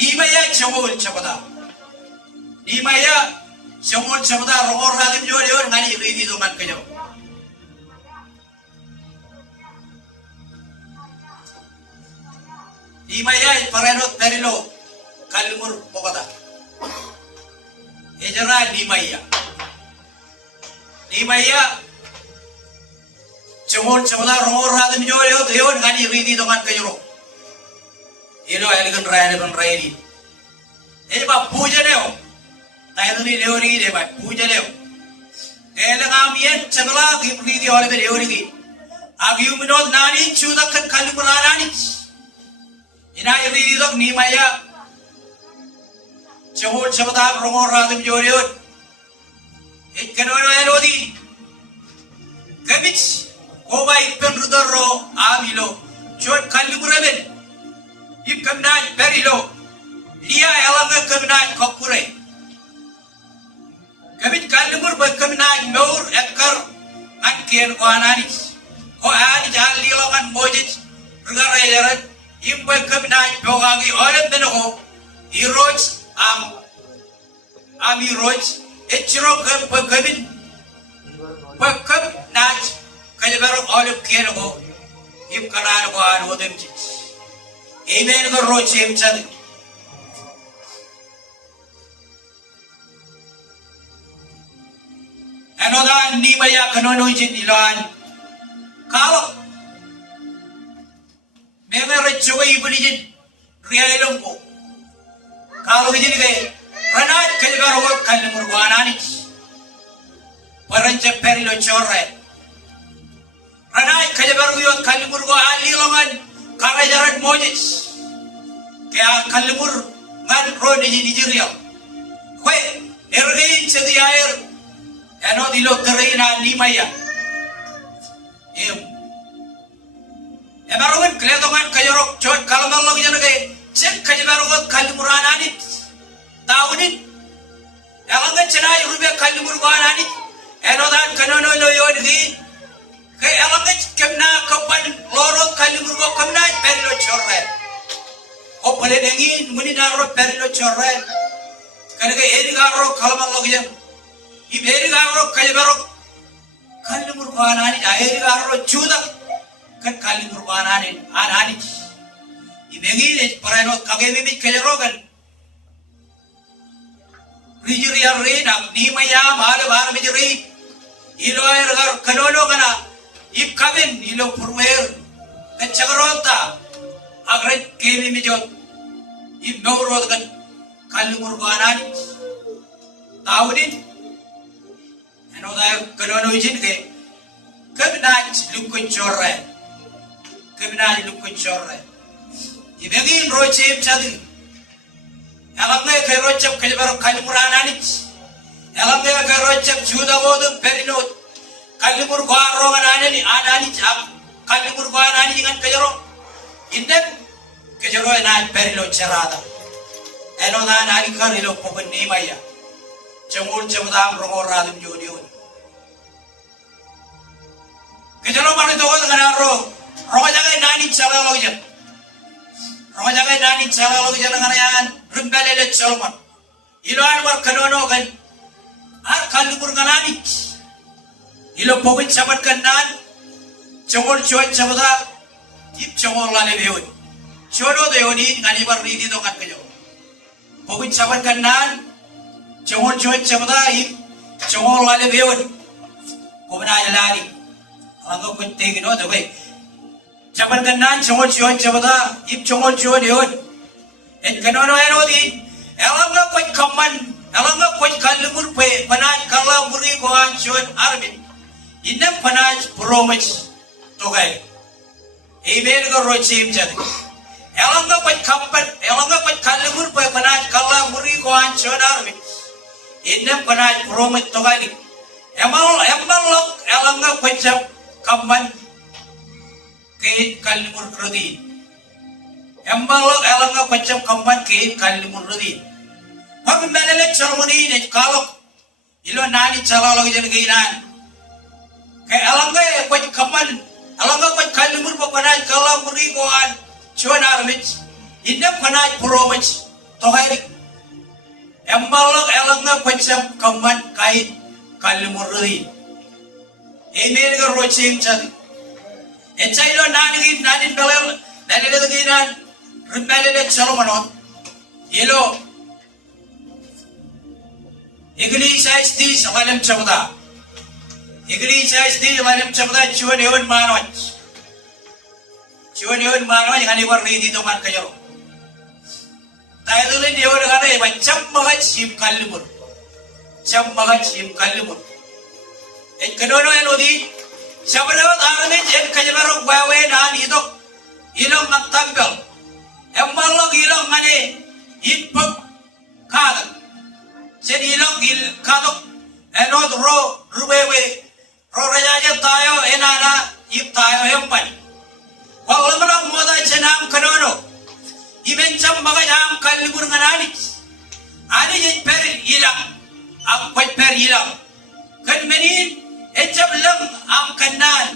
Di maya cemul cepeda. Di maya cemul cepeda romor lagi jual jual ngani ribi tu man kejau. Di maya parenot perilo kalimur pokota. ejara Nimaya Cemol cemala rongor radim joyo dewan ngani ridi dongan kajero ilo elegan raini ini ba puja leo tayaduni leori de ba puja leo ele ngamien cemala ridi ole be leori agiu minod nani chudakan kalumurani ina ridi dok Nimaya Cemol cemala rongor radim joyo ikanono elodi Gabich Oba ipen rudaro amilo chot kalumuraben ip kamnaj perilo liya elanga kamnaj kokure Gabich kalumur ba kamnaj meur ekkar akken wanani ko ani jal lilogan mojit rugara yaran imba kamnaj bogagi olem beno iroj ami roj echro gabin bakam naj kajabaro olem kero im kanar ko an odem chi amen ko rochem chad anoda Nimaya kanono jin ilan kalo mega rechoga ibulijin riyailom ko kalo jin gay ranaj kajabaro kalmur wanani Paranca perilo chorre Ranai kajabaru yot kalimur go ali longan karajarat mojis kaya kalimur ngan rodi di jiria kwe ergin sedi air eno dilo terina Nimaya emarungan kletongan kajarok chot kalamalong janage cek kajabaru go kalimur ananit taunit elangan cenai rubia kalimur go ananit enodan kanono loyon gi ke elangaj kemna kapan loro kalimur go kamna perilo chorre o pale dengi muni naro perilo chorre kanake eri garo kalamal logiyam I eri garo kalibaro kalimur go anani eri garo chuda kan kalimur go anani I begi parano kagemi mi kelerogan rijuri arri na Nimaya male bar mijri ilo ergar kanono kana ip kabin ilo purwer kachagaronta agret kemi mijot ip nowrod kan kalumur go anani taudin enoda kanono ijin ke kabinaj lukun chorre ibegin rochem chadi Elamne kerocap kalibaro kalimur anani Elamne kerocap juda godum perinot kalimur garo anani kalimur go anani dengan kejero indem kejero enan perilo cerada eno na anani karilo pokon Nimaya cemul cemudam rongor radum jodiun kejero mani to dengan ro jaga nani cara lojan Romajaga nani cara logi jalan kanayan rumbelele cholman ilo anwar kanono kan kalumur ganani ilo pogin sabat kanan congol cuan sabada ip congol lale beon chodo deoni ngani bar ridi to kan kejo pogin sabat kanan congol cuan sabada ip congol lale beon kobna lari anggo kuntegi no dobe Jaban kanan congol cuan cabada ip congol cuan deon en kanono erodi elanga koi kaman elanga koi kalumur pe panaj kala muri goan cuan arbin inam panaj promach togai email go rochim jadi elanga koi kapan elanga koi kalumur pe panaj kala muri goan cuan arbin inam panaj promach togai emal lok elanga koi cap kaman Kait kalimur rodi embalok elanga pacam kampan kait kalimur rodi hab melele ceremony ne kalok ilo nani calalo jen geinan ke elanga pach kampan elanga pach kalimur papanaj kala muri goan chuanar mich inna panaj promach tohai embalok elanga pacam kampan kait kalimur rodi emel ga roching chadi Echailo nani belel dalile ginan rumbelele chalomanon ilo Iglesia isti samalam chamda. Iglesia isti samalam chamda chuan ewan manoj. Chuan ewan manoj hani warni di toman kayo. Tayo dulin ewan gane macam mahat sim kalumur. Cham mahat sim kalumur. Kanono enodi sabalawat arane jen kajalarok bawe nan idok ilong nagtambel. Emmalog ilong mane ipag kadak. Sen ilong il kadok enod ro rubewe ro raja tayo enana ip tayo empan. Wala manang moda jenam kanono. Iben cham magajam kalibur nganani. Ani jen per ilang. Ang per ilang. Kan menin ejab lam am kanan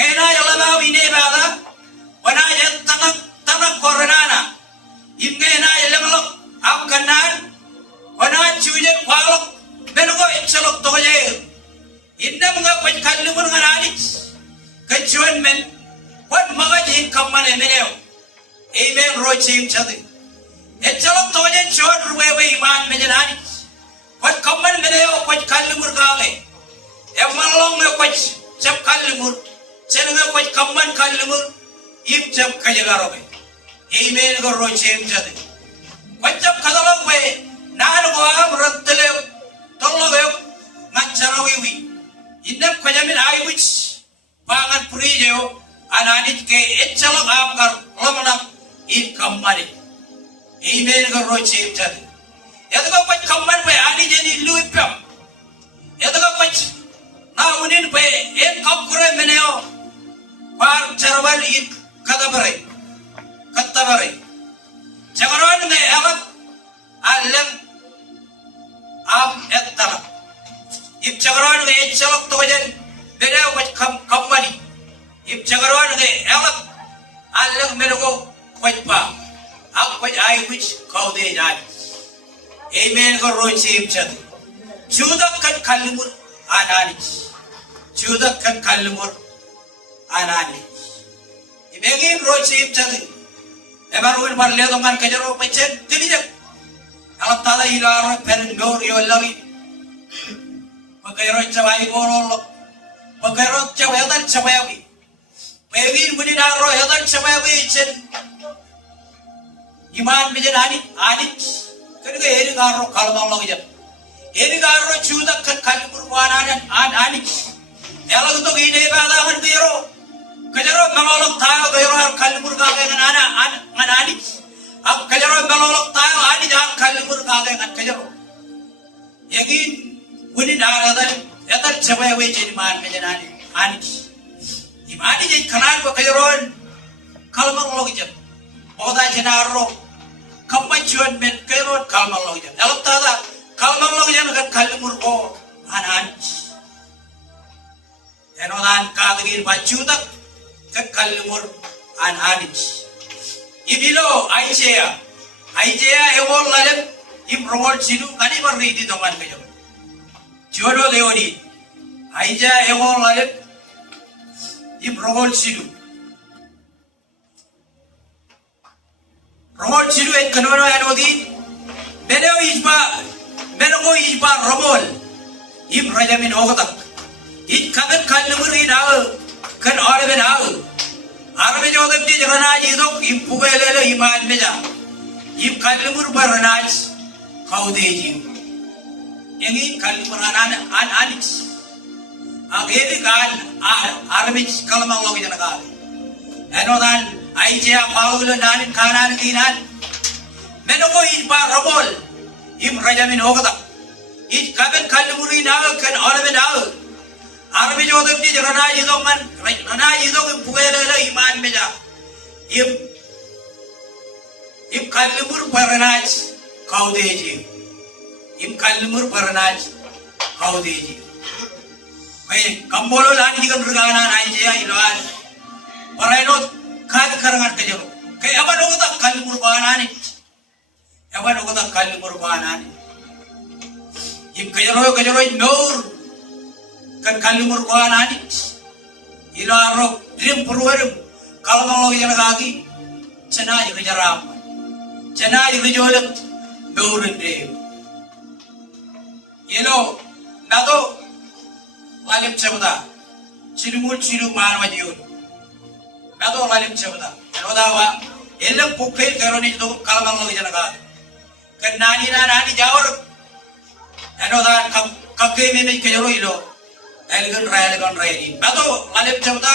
ena yalama wine bada wana ya tanak koronana imge ena yalamlo am kanan wana chuje kwalok benugo ichalok toje inna mga kwaj kallumun nganani kachuan men wan magajin kamane meneo amen rochim chadi ichalok toje chon ruwewe iman menani kwaj kamman meneo kwaj kallumur gale Emalong me kwaj chap kalumur, chenga kwaj kamman kalumur, ip chap kajagarobe. Amen go rochem jade. Kwaj chap kadalong we, nan go am rattele, tolloge, mancharowi. Indam kwajamin ay which pangan purijo, ananit ke etchalong am kar lomanam ip kammani. Amen go rochem jade. Yadago kwaj kamman we ani jeni luipam. Yadago kwaj Naunin pe en kapkure meneo par charwal it katabare chagaron me alat alam am ettala ip chagaron me chalok tojen meneo wat kammani ip chagaron me alat alam menego kwajpa ak kwaj ai which kaude jai amen go rochim chat judak kan kalmur anani Judak kan kalumur anani. Ibegi rochim chadi. Ebaruin marle dongan kajaro pechen tilijak. Alam tada hilaro pen gori olari. Pagayro chawai borolo. Pagayro chawadan chawawi. Pegi budinaro yadan chawawi chen. Iman bijan ani. Kene eri garo kalmang logijam. Eri garo judak kan kalumur anani. Yalang to gine bada man biro kajaro malolok tayo gayro kalmur ka nganani ab kajaro malolok tayo ani jang kalmur ka kajaro yagin wini daradan yatar chabai we jeni man me janani ani imani je kanan ko kajaro kalmur log jam oda janaro kambachuan men kajaro kalmur log jam yalang tada kalmur log jam kan kalmur ko anani Enodan kadagir bajudak kekalumur ananich. Ibilo Aijea ewol lalem imrogol sidu kani barri di dongan kayo. Jodo leoni Aijea ewol lalem imrogol sidu. Rogol sidu en kanono enodi menego isba romol im rajamin ogotak. It kagan kalumuri now kan orbe now. Arbe jogam ji ranaj idok impugele iman meja. Im kalumur baranaj kaudeji. Yangi kalumur anich. Agedi kan arbe kalamang logi janagal. Enodan aijea paul nanin kanan kinan. Menogo isba romol im rajamin ogata. It kagan kalumuri now kan orbe now. Arbi jodem di rana idong pugele iman meja im kalumur paranaj kaudeji mai kambolo lani digan rugana naija ilwan paraino kad karangan kajero kay aban ogota kalumur banani im kajero nor kan kalumur anani ilaro dream purwarum kalmang logi janagagi chanaji rijaram chanaji rijolat nourin dev Yelo nato lalim cebuta cirumul ciru manwa jiun nato lalim cebuta nodawa elam pukai karoni itu kalamang lagi janaga kenani nani jawar noda kakai meme kejaro ilo elegan rai nato lalim cebuta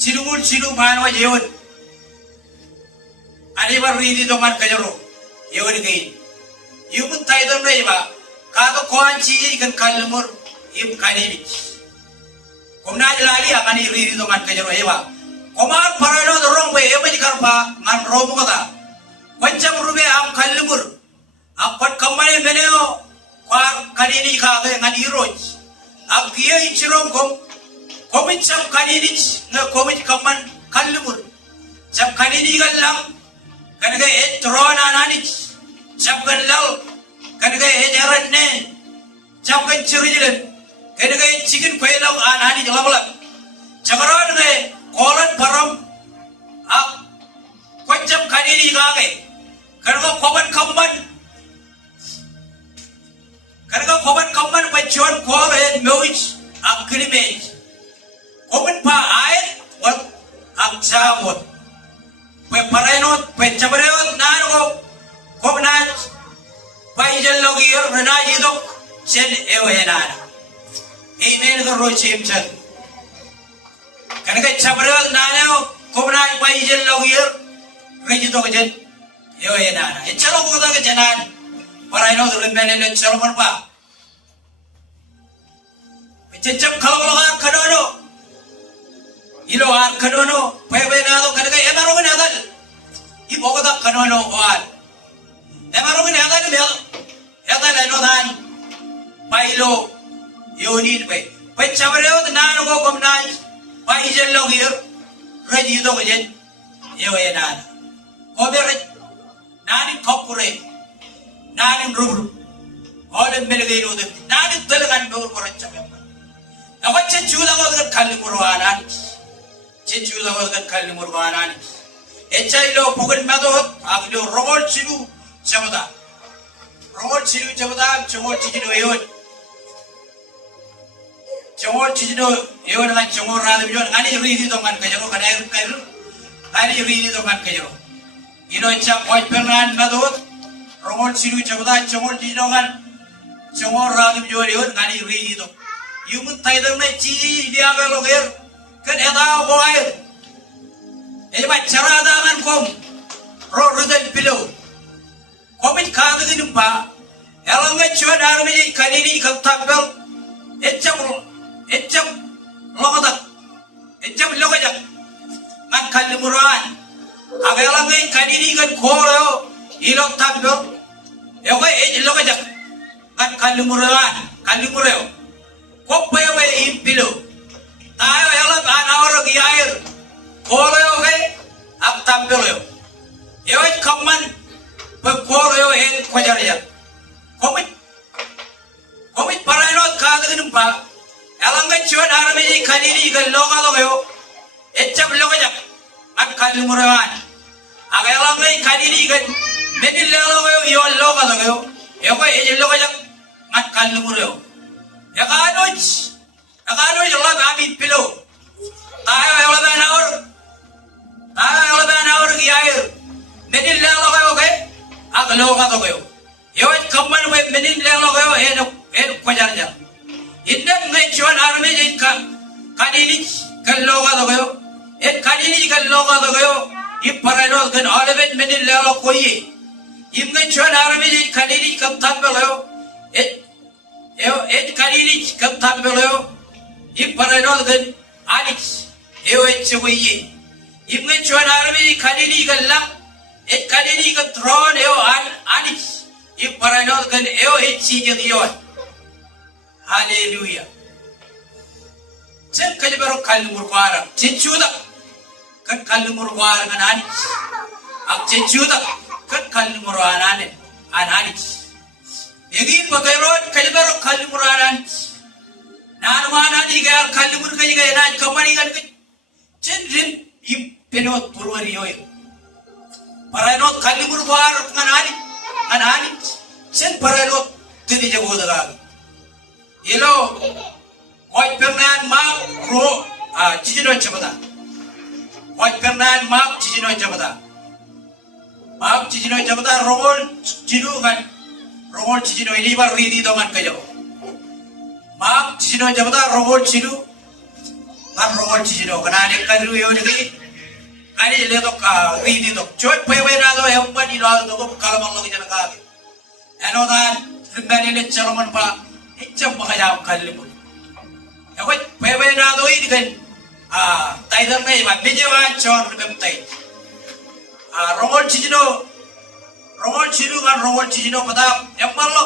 cirumul ciru manwa jiun ani baru ini doman kejaro jiun ini yumun taidam rai ba kato kuanci ikan kalmur im kanini komna jalali akan iri itu man kejero ewa komar parano dorong be ema dikarpa man romo kata wancam rube am kalmur apat kamane meneo kwar kanini kaga ngan iroj agiye ichirom komit sam kanini na komit kaman kalmur sam kanini gallam kanaga etrona nani sam gallal kanaga ejaranne jamkan cirijilen kanaga chicken koylam anani jalabla jagaran ne kolan param ak konjam kanini gage kanaga koban kamman pachuan kol en mewich akini mej koban pa ayat wat ak jamot pe parainot pe chabareo nano kobnat Paijal logi yor rena jidok sen ewenana. Amen the rochim chan. Kanaka chabrel naneo kobna paijal logi yor rejidok jen ewenana. Echalo buka ke janan. Paraino durimene le chalo manpa. Echecham kalau kanono. Ilo ar kanono. Pewe nado kanaka emaro nadal. Iboga da kanono oal. Emaro nadal mel. Eta lenodan pailo yonin pe chabreo nano go komnai paijel logir rejido gojen ewenan obere nani kopure nani rubru ole melgeiro de nani telegan beur korachamem awache chuda go kalli murwanan chuda go kalli murwanan echailo pugun mado aglo rogol chiru chamada Rongol ciru coba congol cijido ewan, congol cijido ewan dengan congol rada bijon, ani ridi dongan kajero, kan air kair, ani ridi dongan kajero. Ino cak white peran badut, rongol ciru coba congol cijido kan, congol rada bijon ewan, ani ridi dong. Yumun taidam na ciji dia kalau ger, kan eta boair. Eba cara dengan kom, roh rudan pilau. Komit kaga din pa elanga chwa darme kanini kaptabel echam logajak man kalmuran aga elanga kanini kan kholo ilo tabel yoga logajak man kalmureo koppayo be impilo tayo elam anawro giair kholo yoga ab tabel yo kamman Pekoro en kwajarya. Komit parainot kadagin pa. Elanga chwa darme kanini kan loga logayo. Echam logajak man kalmurawan. Aga elanga kanini kan medil logayo yo loga logayo. Yoga logajak man kalmurayo. Yaganoj Allah bami pilo. Tayo Allah banawar giair. Medil logayo okay. Aglo ka to kayo. Yowat kaman we menin lelo kayo en kwajarja. Indem ngai chuan arme jin ka kanini kallo ka to kayo. En kanini kallo ka to kayo. Iparano kan oleven menin lelo koyi. Im ngai chuan arme jin kanini kam tambel kayo. Et kanini kam tambel kayo. Iparano kan alix. Yowat chuyi. Im ngai chuan arme jin kanini kallam et kanini kan tron eo anis iparanot kan eo chije diyon haleluya chen kalibaro kalmurwara chechuda kan kalmurwara kan anis ak chechuda kan kalmurwara anis egi pagairot kalibaro kalmurwara nanwana diga kalmur kajiga na kamani kan chen rim ippenot purwariyo Parainot kalimur war nganani sen parainot tidi jago daga ilo koi pernan ma ro cicino cabata koi pernan ma cicino cabata maaf cicino cabata rogol cidu kan rogol cicino ini bar ridi doman kayo maaf cicino cabata rogol cidu kan rogol cicino kanane kadru yoni ani le to ka ridi to chot pewe na do em pa di lo to ko kalamang lo jana ka ano dan limbani le chalaman pa icham pa kaya kallimu ya ko pewe na do ini kan taidan me ba bejewa chon rubem tai rongol cido kan rongol cido pada em malo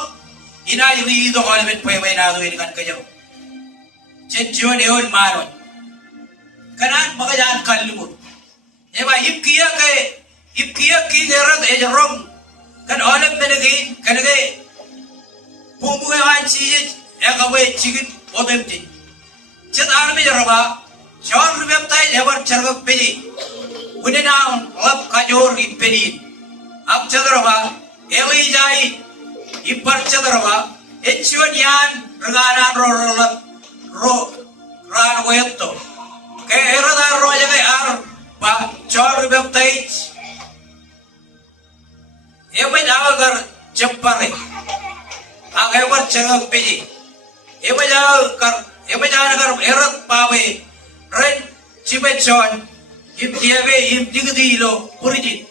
ina ridi to ko le pewe na do ini kan kayo chenjo neon maron kanan magajan kallimu eba ipkiya ki gerat ejrong kan olam benegi kanege pumuge han chije ekawe chigit odemti chet arme jaraba chor rubem tai ever chargak pedi unena lab kajor ipedi ab chadraba eli jai ipar chadraba echon yan ragana ro ran goyetto ke erada ro jage ar pa chor rubem tai eba jagar chepare agar chargak pedi eba jagar erat pawe ren chibechon im diave im digdilo purijit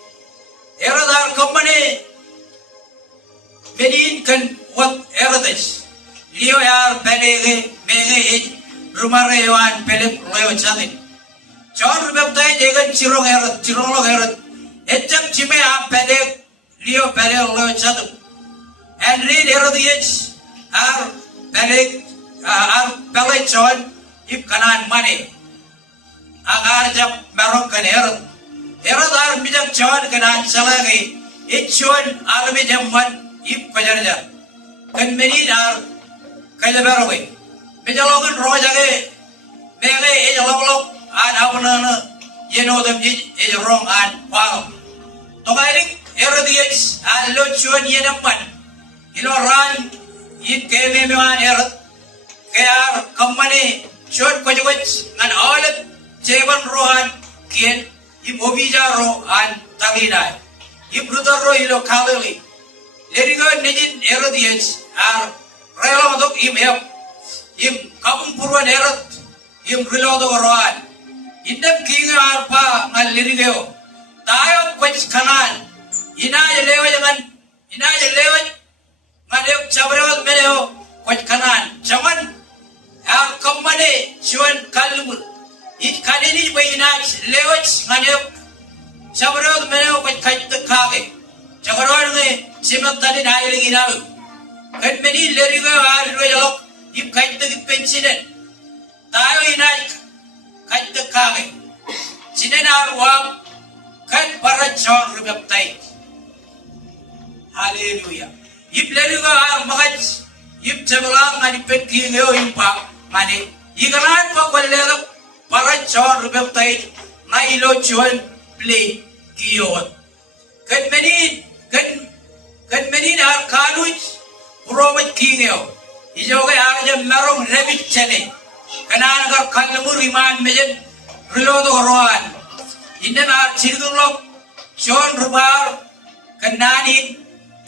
eradar company bedin kan wat erades lio yar pelege mege rumare wan pelek leo chadin chon rubtai jegan chirong erat echam chime am pelek lio pelek leo chadin and read eradies are pelek chon ip kanan money agar jab merong kan eradar bijak chon kanan salagi ichon arme jamman ip pajarja kan meni dar kalabaroge bijalogan rojage mege ejalok an abunana yenodam ejrong an pal to gairik eradies allo chon yenamman iloran ip keme mewan erad kayar company chon kojwach an alat Jeban rohan kian im obija rohan taginai im brother ro ilo khalili lerigo nejin erodies ar relo dok im kabum purwan erot im relo dok rohan indam kinga ar pa ngal lerigo tayo kwach kanan ina lewa jangan ngadep chabrewat meleo kwach kanan chaman ar company chuan kalmur it kanini bayinat lewat ngadep sabarod meneo kwat kait kage jagarwan ne simat tani naili ginaw kan meni lerigo ar royalok ip kait pensinen tayo inat kait kage sinen arwam kan parachon rubaptai haleluya ip lerigo ar magat ip jabalang ngani petkingo impa mane igalan pa kwalelo parachon rubaptai na ilo chuan play kiyon kan menin ar kanuj promet kinyo ijoge ar jam marong rebit chane kanan gar kalmur iman mejen rilodo roan inden ar chirgulok chon rubar kananin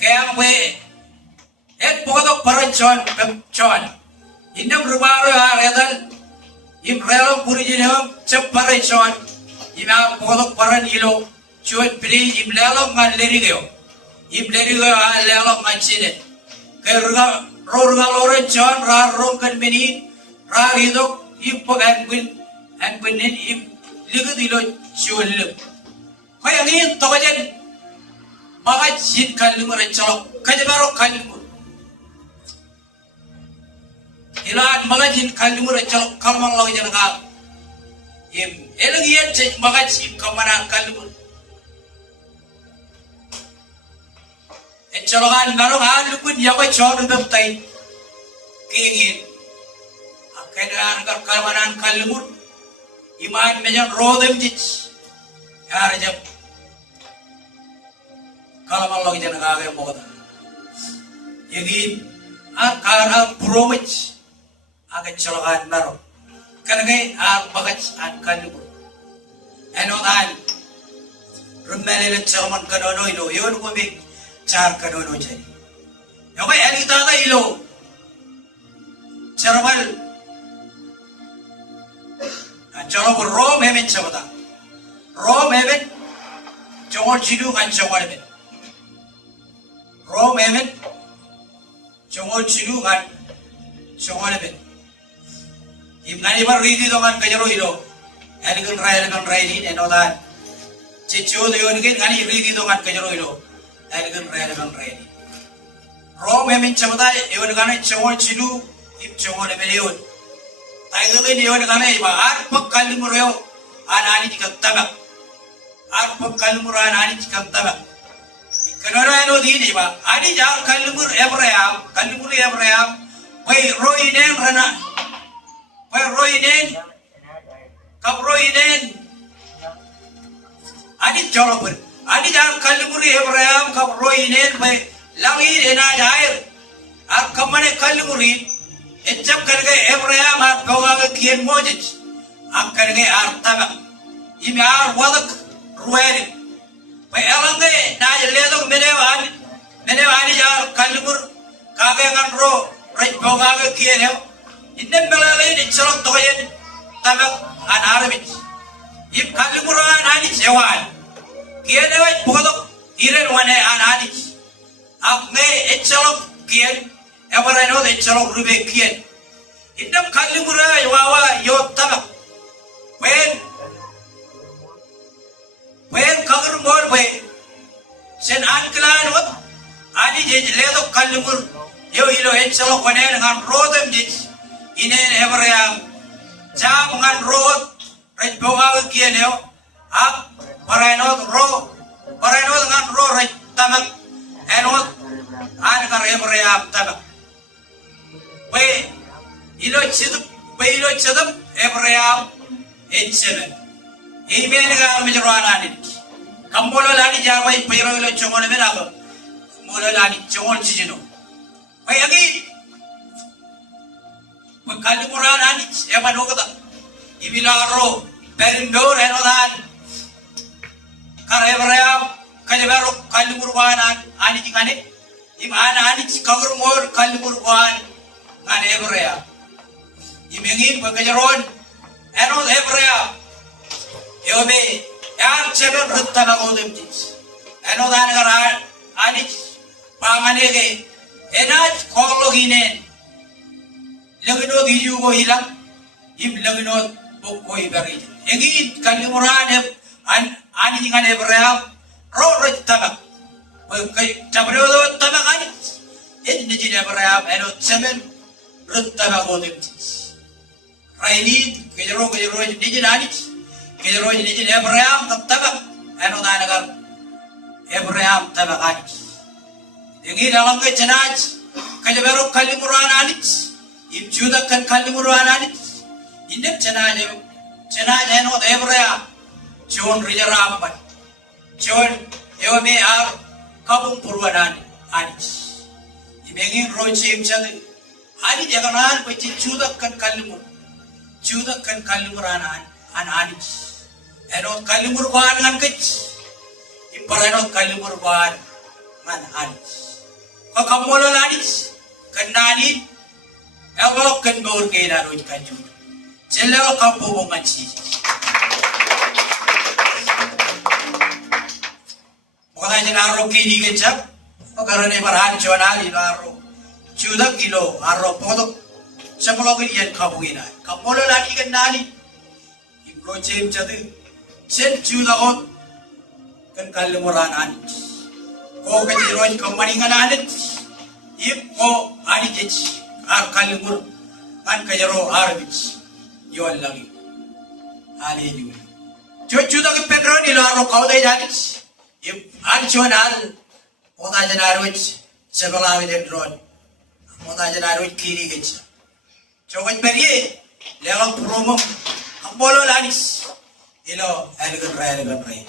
kayang we et podok parachon chon indem rubar ar edal im relo purijinam chapare chon ima podok paran ilo chuan pri im lelo ngan lerigo a lelo manchine kerga rorga lore chon ra rong kan meni ra ridok ipok and win im ligdilo chuan lu kaya ngin tokajen maga jin kallu re chalo kajbaro kallu ilan maga jin kallu re chalo kalmang law janaga im elgiyen che maga jin kamana kallu chalogan marong alukun yawa chon bemtai kingin akedan gar kalmanan kallu iman mejan rodem jich yarjam kalamang law janaga moda yegin Ang bromage agad chalakan naro. Kanagay ang bagats ang kalubro. Ano tan? Rumeli lang sa man kanono ilo. Yun ko may char kanono dyan. Yung may alita na ilo. Charamal. Ang charabal Rome heaven sa mata. Rome heaven. Chongol chidu kan chongol heaven. Rome heaven. Chongol chidu kan chongol heaven. Imnani bar ridi to kan kajaro ilo. Elegant rai ni eno tan. Cicu to yon kin kani ridi to kan kajaro ilo. Elegant rai ni. Rome heaven chamata yon kan chongol chidu im chongol heaven yon. Tayo ni yon kan iba at pagkalimuro anani tikak tabak. At pagkalimuro anani tikak tabak. Kanora no di ba? Ani ja kalimur Abraham, Pai roinen rana. Pai roinen. Kap roinen. Ani jolopur. Ani ja kalimur Abraham kap roinen pai langi ena jair. Ak kamane kalimuri ejab karge Abraham ak goga kien mojit. Ak karge artaba. Imi ar wadak ruere. Elangge na ledo menewani jar kalmur kage nganro raj bogaga kiene innen belale ni chalok toyen tabak anarabit ip kalmur anani sewan kiene waj bogodok iren wane anani apne echalok kien ebarano de chalok rube kien indam kalmur yawa yo tabak when kagar mor bay sen anklan wat ani je ledo kalmur yo ilo echalo konen ngan rodem dit inen ebrayam jam ngan rod raj boga kien yo ap paranot ngan ro raj tamak enot an kar ebrayam tamak bay ilo chidum ebrayam echene Imen ga menyeruanan ini. Kampolo lani jamai payro ilo chongol menago. Molo lani chongol cijino. Bayagi. Makali muranan ini siapa nukata. Ibilaro berindor enodan. Karebrayam kajebaru kali murwanan ani jikane. Imana ani kagur mor kali murwan ngane ebrayam. Imengin bagajaron enod ebrayam. Yobe, yang cebel rutta nagodem tis. Eno dan negara anik pamanege, enaj kolo ginen. Lagino giyu go hilang, im lagino boko ibari. Egi kalimuran ani jingan ebraham, ro tabak. Kai tabro tabak anik. Edi nijin ebraham eno cebel rutta nagodem tis. Raini kejero nijin anik. Kejero ini Abraham tabak, eno danagar Abraham tabak anik. Yengi dalam ke jenaj, kejero kalimuran anik, im juda kan kalimuran anik. Indep jenaj eno Abraham, John rijarapan, John yome ar kabung purwanan anik. Imengi roci imjad, anik jaganan peci juda kan kalimuran anik. Enot kalimur kuan ngan kec, imparenot kalimur kuan ngan anis. Kakamolo anis, kenani, elok ken baur kena roj kanjut. Celel kapu bongaci. Bukan aja naro kini kecap, karena barahan jualan naro. Judak kilo, naro podok, semua kalian kapu kena. Kamolo lagi kenani, improcem jadi. Sen judaot kan kalimuran anit. Ko kajiroin kamaringan anit. Ip ko anit ar kalimur kan kajaro arbit. Yon lagi. Ali juga. Juda ke Pedro ni laro kau dai anit. Ip an chonal. Kota janarwit sebelah widen drone. Kota janarwit kiri kecil. Coba beri lewat promo. Ambolo lanis. Ilo elegan rai.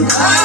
Come on.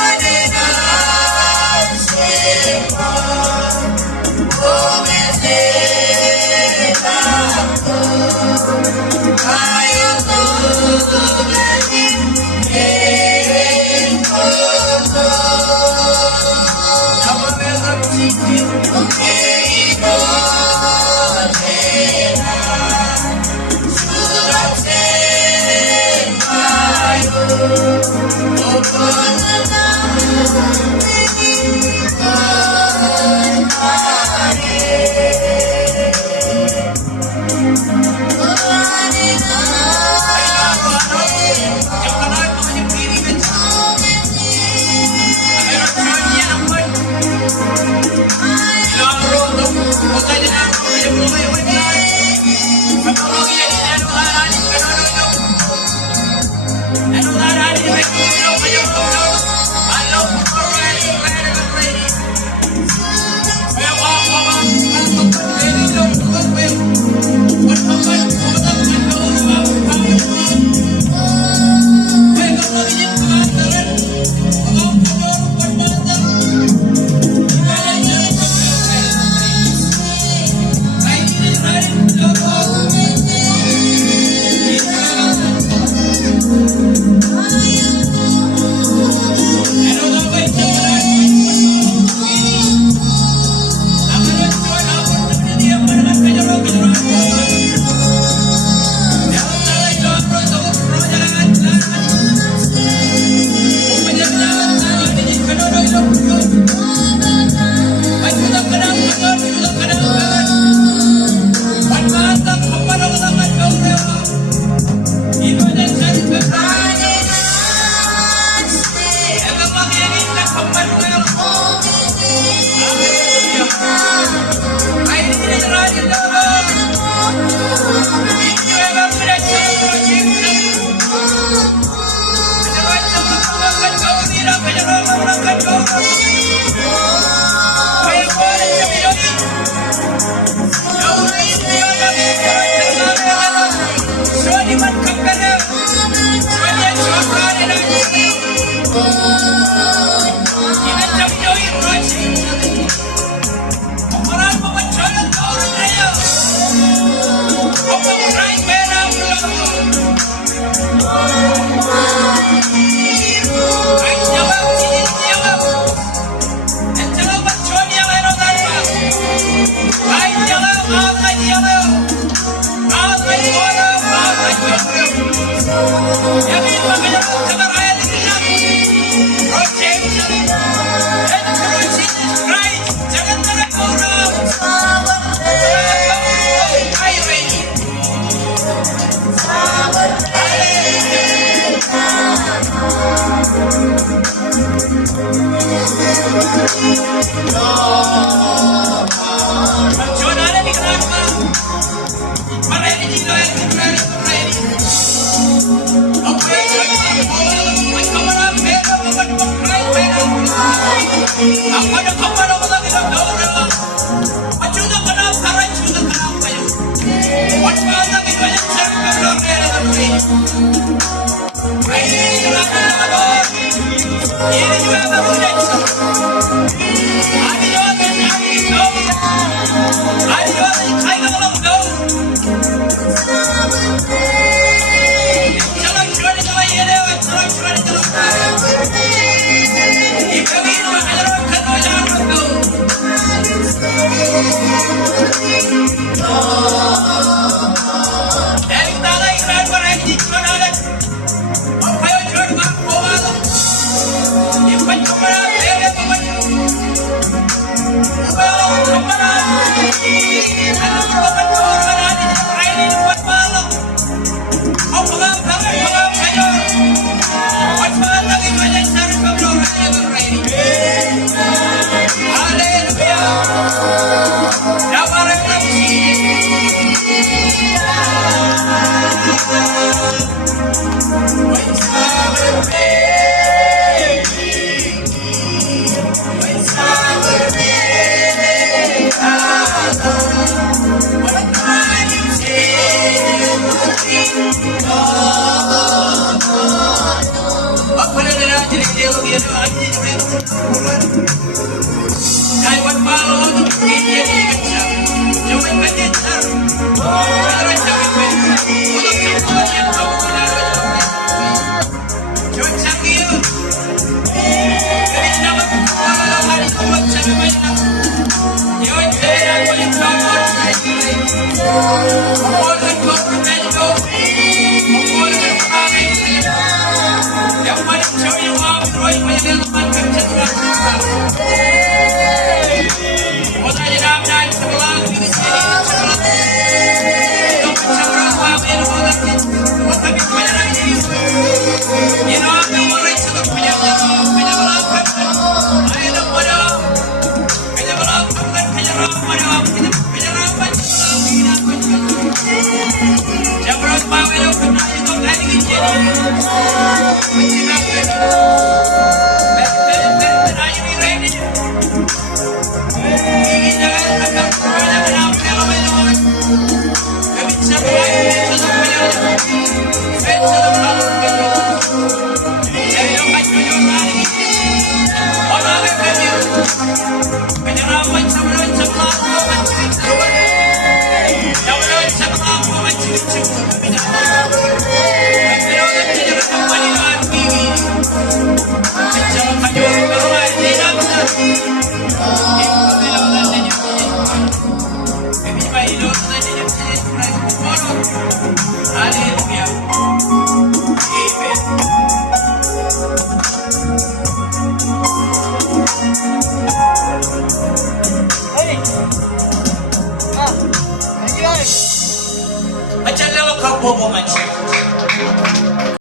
Macam lewat kau bobo macam.